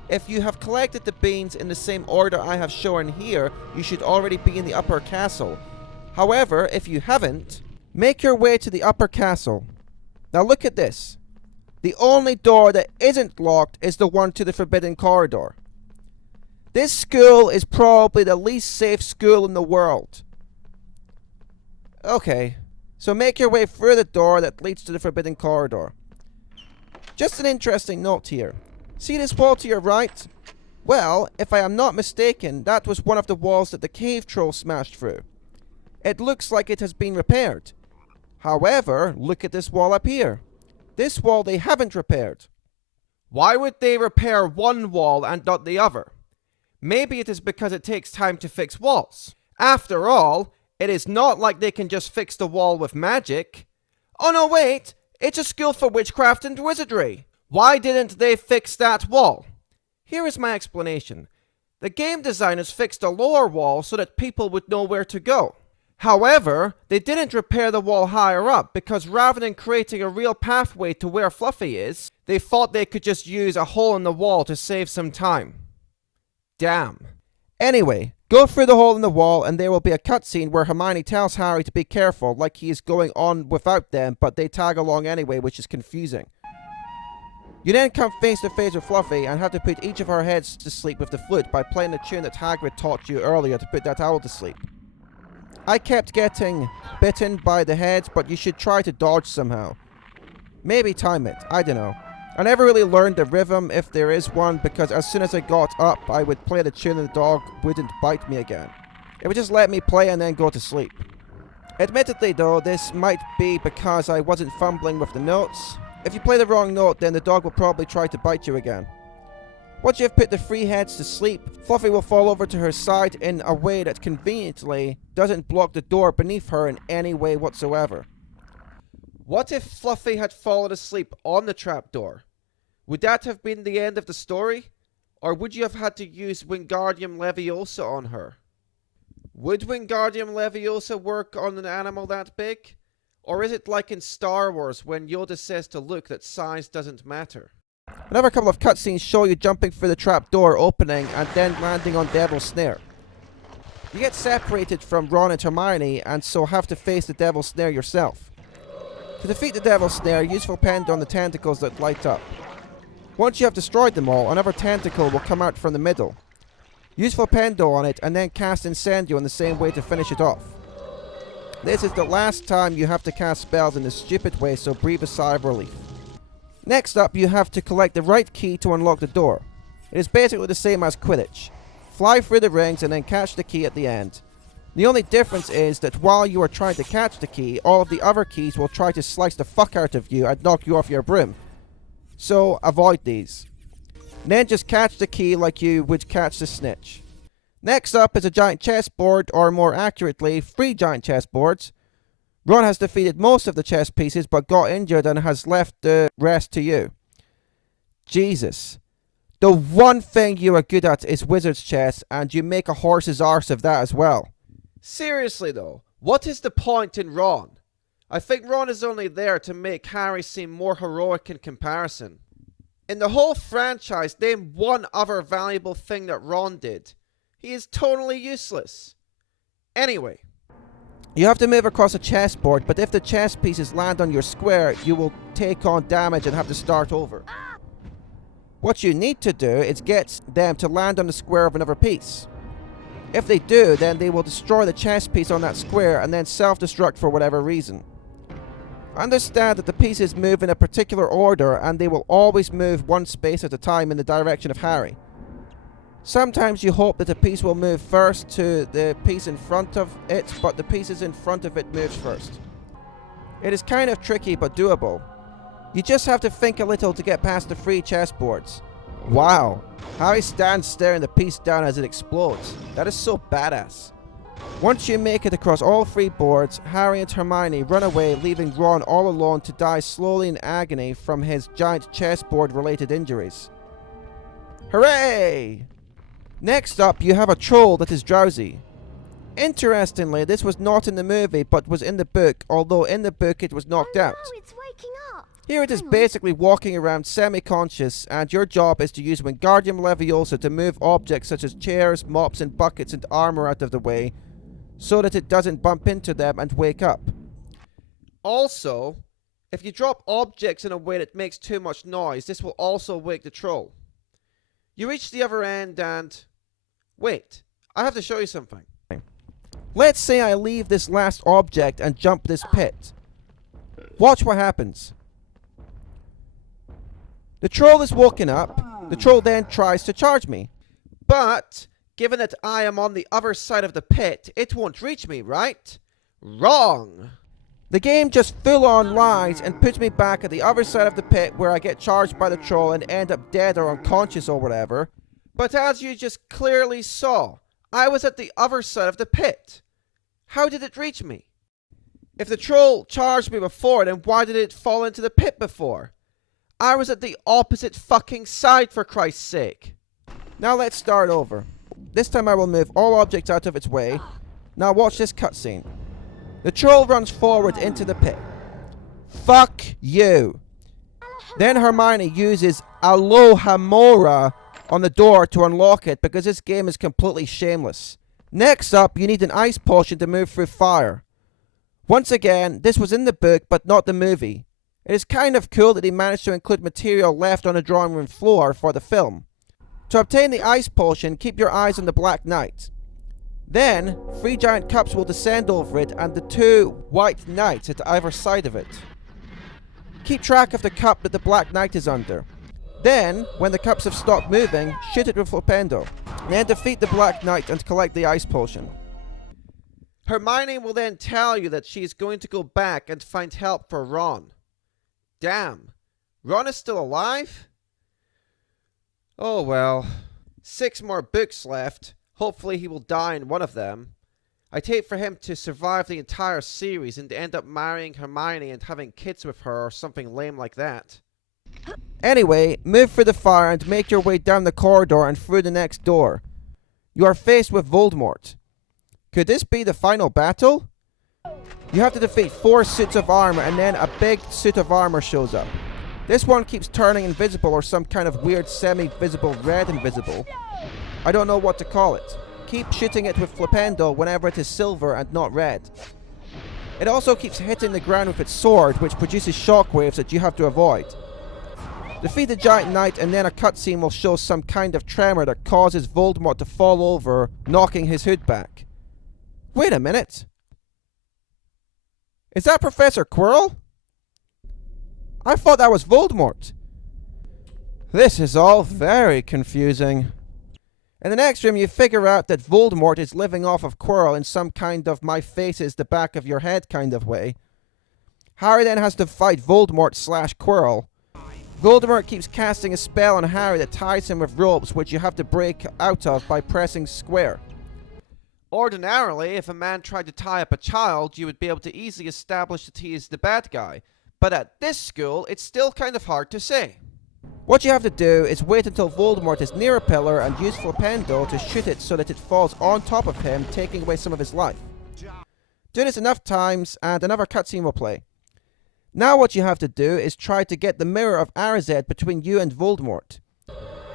If you have collected the beans in the same order I have shown here, you should already be in the upper castle. However, if you haven't, make your way to the upper castle. Now look at this. The only door that isn't locked is the one to the Forbidden Corridor. This school is probably the least safe school in the world. Okay, so make your way through the door that leads to the Forbidden Corridor. Just an interesting note here. See this wall to your right? Well, if I am not mistaken, that was one of the walls that the cave troll smashed through. It looks like it has been repaired. However, look at this wall up here. This wall they haven't repaired. Why would they repair one wall and not the other? Maybe it is because it takes time to fix walls. After all, it is not like they can just fix the wall with magic. Oh no, wait! It's a school for witchcraft and wizardry. Why didn't they fix that wall? Here is my explanation. The game designers fixed the lower wall so that people would know where to go. However, they didn't repair the wall higher up because rather than creating a real pathway to where Fluffy is, they thought they could just use a hole in the wall to save some time. Damn. Anyway, go through the hole in the wall and there will be a cutscene where Hermione tells Harry to be careful like he is going on without them, but they tag along anyway, which is confusing. You then come face to face with Fluffy and have to put each of her heads to sleep with the flute by playing the tune that Hagrid taught you earlier to put that owl to sleep. I kept getting bitten by the head, but you should try to dodge somehow. Maybe time it, I don't know. I never really learned the rhythm if there is one, because as soon as I got up, I would play the tune and the dog wouldn't bite me again. It would just let me play and then go to sleep. Admittedly though, this might be because I wasn't fumbling with the notes. If you play the wrong note, then the dog will probably try to bite you again. Once you have put the three heads to sleep, Fluffy will fall over to her side in a way that conveniently doesn't block the door beneath her in any way whatsoever. What if Fluffy had fallen asleep on the trapdoor? Would that have been the end of the story? Or would you have had to use Wingardium Leviosa on her? Would Wingardium Leviosa work on an animal that big? Or is it like in Star Wars when Yoda says to Luke that size doesn't matter? Another couple of cutscenes show you jumping through the trapdoor opening and then landing on Devil's Snare. You get separated from Ron and Hermione and so have to face the Devil's Snare yourself. To defeat the Devil's Snare, use Flipendo on the tentacles that light up. Once you have destroyed them all, another tentacle will come out from the middle. Use Flipendo on it and then cast Incendio in the same way to finish it off. This is the last time you have to cast spells in this stupid way, so breathe a sigh of relief. Next up, you have to collect the right key to unlock the door. It is basically the same as Quidditch. Fly through the rings and then catch the key at the end. The only difference is that while you are trying to catch the key, all of the other keys will try to slice the fuck out of you and knock you off your broom. So avoid these. Then just catch the key like you would catch the snitch. Next up is a giant chessboard, or more accurately, 3 giant chessboards. Ron has defeated most of the chess pieces but got injured and has left the rest to you. Jesus. The one thing you are good at is wizard's chess, and you make a horse's arse of that as well. Seriously though, what is the point in Ron? I think Ron is only there to make Harry seem more heroic in comparison. In the whole franchise, name one other valuable thing that Ron did. He is totally useless. Anyway, you have to move across a chessboard, but if the chess pieces land on your square, you will take on damage and have to start over. What you need to do is get them to land on the square of another piece. If they do, then they will destroy the chess piece on that square and then self-destruct for whatever reason. Understand that the pieces move in a particular order and they will always move one space at a time in the direction of Harry. Sometimes you hope that the piece will move first to the piece in front of it, but the pieces in front of it moves first. It is kind of tricky but doable. You just have to think a little to get past the 3 chessboards. Wow, Harry stands staring the piece down as it explodes. That is so badass. Once you make it across all 3 boards, Harry and Hermione run away, leaving Ron all alone to die slowly in agony from his giant chessboard-related injuries. Hooray! Next up, you have a troll that is Drowsy. Interestingly, this was not in the movie, but was in the book, although in the book it was knocked out. It's waking up. Here it is basically walking around semi-conscious, and your job is to use Wingardium Leviosa to move objects such as chairs, mops, and buckets and armor out of the way, so that it doesn't bump into them and wake up. Also, if you drop objects in a way that makes too much noise, this will also wake the troll. You reach the other end and... Wait, I have to show you something. Let's say I leave this last object and jump this pit. Watch what happens. The troll is woken up. The troll then tries to charge me. But, given that I am on the other side of the pit, it won't reach me, right? Wrong! The game just full-on lies and puts me back at the other side of the pit where I get charged by the troll and end up dead or unconscious or whatever. But as you just clearly saw, I was at the other side of the pit. How did it reach me? If the troll charged me before, then why did it fall into the pit before? I was at the opposite fucking side, for Christ's sake. Now let's start over. This time I will move all objects out of its way. Now watch this cutscene. The troll runs forward into the pit. Fuck you. Then Hermione uses Alohomora on the door to unlock it because this game is completely shameless. Next up, you need an ice potion to move through fire. Once again, this was in the book but not the movie. It is kind of cool that he managed to include material left on the drawing room floor for the film. To obtain the ice potion, keep your eyes on the Black Knight. Then, 3 giant cups will descend over it and the 2 white knights at either side of it. Keep track of the cup that the Black Knight is under. Then, when the cups have stopped moving, shoot it with Flipendo. Then defeat the Black Knight and collect the ice potion. Hermione will then tell you that she is going to go back and find help for Ron. Damn, Ron is still alive? Oh well. 6 more books left. Hopefully he will die in one of them. I'd hate for him to survive the entire series and end up marrying Hermione and having kids with her or something lame like that. Anyway, move through the fire and make your way down the corridor and through the next door. You are faced with Voldemort. Could this be the final battle? You have to defeat 4 suits of armor and then a big suit of armor shows up. This one keeps turning invisible or some kind of weird semi-visible red invisible. I don't know what to call it. Keep shooting it with Flipendo whenever it is silver and not red. It also keeps hitting the ground with its sword, which produces shockwaves that you have to avoid. Defeat the giant knight and then a cutscene will show some kind of tremor that causes Voldemort to fall over, knocking his hood back. Wait a minute. Is that Professor Quirrell? I thought that was Voldemort. This is all very confusing. In the next room, you figure out that Voldemort is living off of Quirrell in some kind of my face is the back of your head kind of way. Harry then has to fight Voldemort/Quirrell. Voldemort keeps casting a spell on Harry that ties him with ropes, which you have to break out of by pressing square. Ordinarily, if a man tried to tie up a child, you would be able to easily establish that he is the bad guy. But at this school, it's still kind of hard to say. What you have to do is wait until Voldemort is near a pillar and use Flipendo to shoot it so that it falls on top of him, taking away some of his life. Do this enough times and another cutscene will play. Now what you have to do is try to get the mirror of Arizet between you and Voldemort.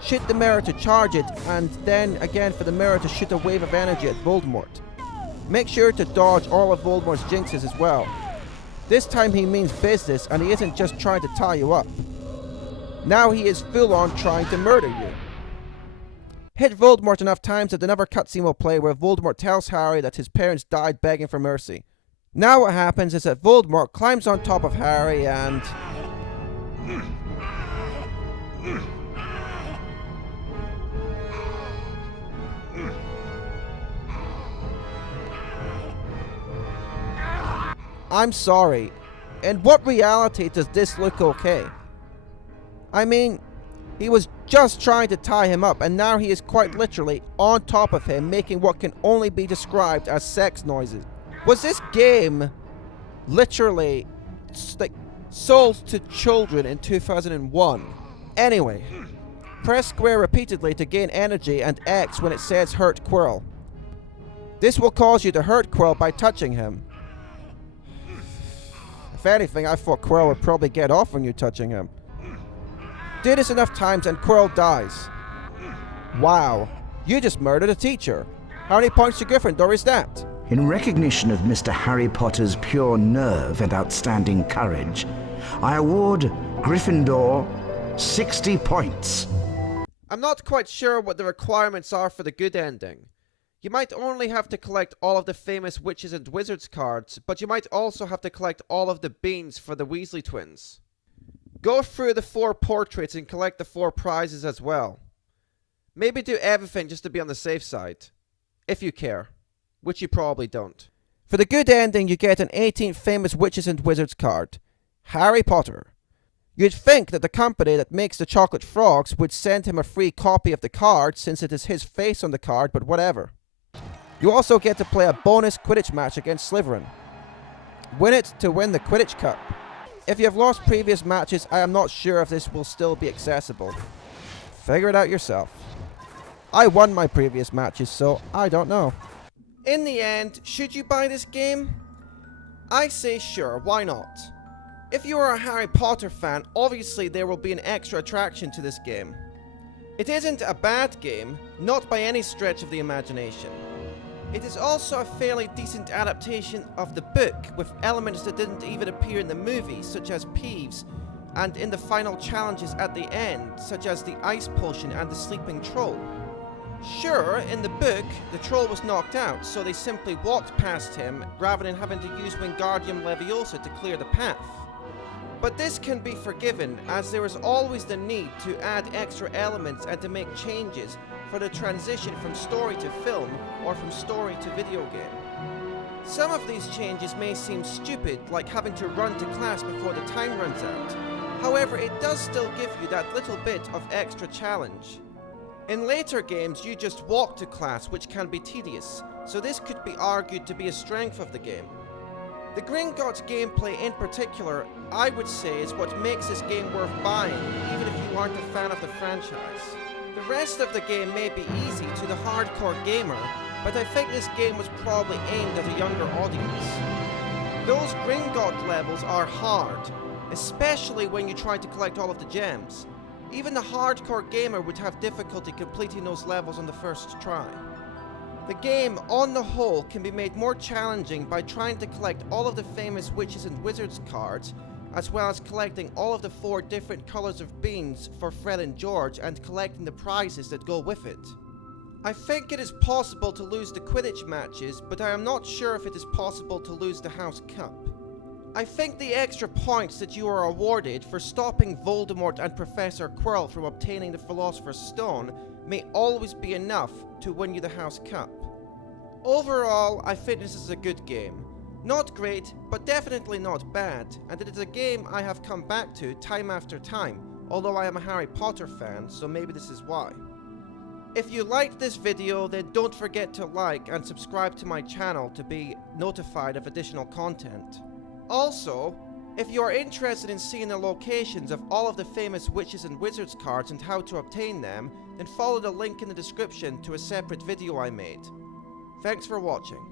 Shoot the mirror to charge it, and then again for the mirror to shoot a wave of energy at Voldemort. Make sure to dodge all of Voldemort's jinxes as well. This time he means business, and he isn't just trying to tie you up. Now he is full on trying to murder you. Hit Voldemort enough times that another cutscene will play where Voldemort tells Harry that his parents died begging for mercy. Now what happens is that Voldemort climbs on top of Harry and... I'm sorry. In what reality does this look okay? I mean, he was just trying to tie him up and now he is quite literally on top of him, making what can only be described as sex noises. Was this game literally sold to children in 2001? Anyway, press square repeatedly to gain energy and X when it says hurt Quirrell. This will cause you to hurt Quirrell by touching him. If anything, I thought Quirrell would probably get off on you touching him. Do this enough times and Quirrell dies. Wow, you just murdered a teacher. How many points to Gryffindor is that? In recognition of Mr. Harry Potter's pure nerve and outstanding courage, I award Gryffindor 60 points. I'm not quite sure what the requirements are for the good ending. You might only have to collect all of the famous Witches and Wizards cards, but you might also have to collect all of the beans for the Weasley twins. Go through the 4 portraits and collect the 4 prizes as well. Maybe do everything just to be on the safe side. If you care. Which you probably don't. For the good ending, you get an 18th famous Witches and Wizards card. Harry Potter. You'd think that the company that makes the chocolate frogs would send him a free copy of the card since it is his face on the card, but whatever. You also get to play a bonus Quidditch match against Slytherin. Win it to win the Quidditch Cup. If you have lost previous matches, I am not sure if this will still be accessible. Figure it out yourself. I won my previous matches, so I don't know. In the end, should you buy this game? I say sure, why not? If you are a Harry Potter fan, obviously there will be an extra attraction to this game. It isn't a bad game, not by any stretch of the imagination. It is also a fairly decent adaptation of the book, with elements that didn't even appear in the movie, such as Peeves, and in the final challenges at the end, such as the ice potion and the sleeping troll. Sure, in the book, the troll was knocked out, so they simply walked past him, rather than having to use Wingardium Leviosa to clear the path. But this can be forgiven, as there is always the need to add extra elements and to make changes for the transition from story to film, or from story to video game. Some of these changes may seem stupid, like having to run to class before the time runs out. However, it does still give you that little bit of extra challenge. In later games, you just walk to class, which can be tedious, so this could be argued to be a strength of the game. The Gringotts gameplay in particular, I would say, is what makes this game worth buying, even if you aren't a fan of the franchise. The rest of the game may be easy to the hardcore gamer, but I think this game was probably aimed at a younger audience. Those Gringotts levels are hard, especially when you try to collect all of the gems. Even the hardcore gamer would have difficulty completing those levels on the first try. The game, on the whole, can be made more challenging by trying to collect all of the famous Witches and Wizards cards, as well as collecting all of the 4 different colors of beans for Fred and George and collecting the prizes that go with it. I think it is possible to lose the Quidditch matches, but I am not sure if it is possible to lose the House Cup. I think the extra points that you are awarded for stopping Voldemort and Professor Quirrell from obtaining the Philosopher's Stone may always be enough to win you the House Cup. Overall, I think this is a good game. Not great, but definitely not bad, and it is a game I have come back to time after time, although I am a Harry Potter fan, so maybe this is why. If you liked this video, then don't forget to like and subscribe to my channel to be notified of additional content. Also, if you are interested in seeing the locations of all of the famous Witches and Wizards cards and how to obtain them, then follow the link in the description to a separate video I made. Thanks for watching.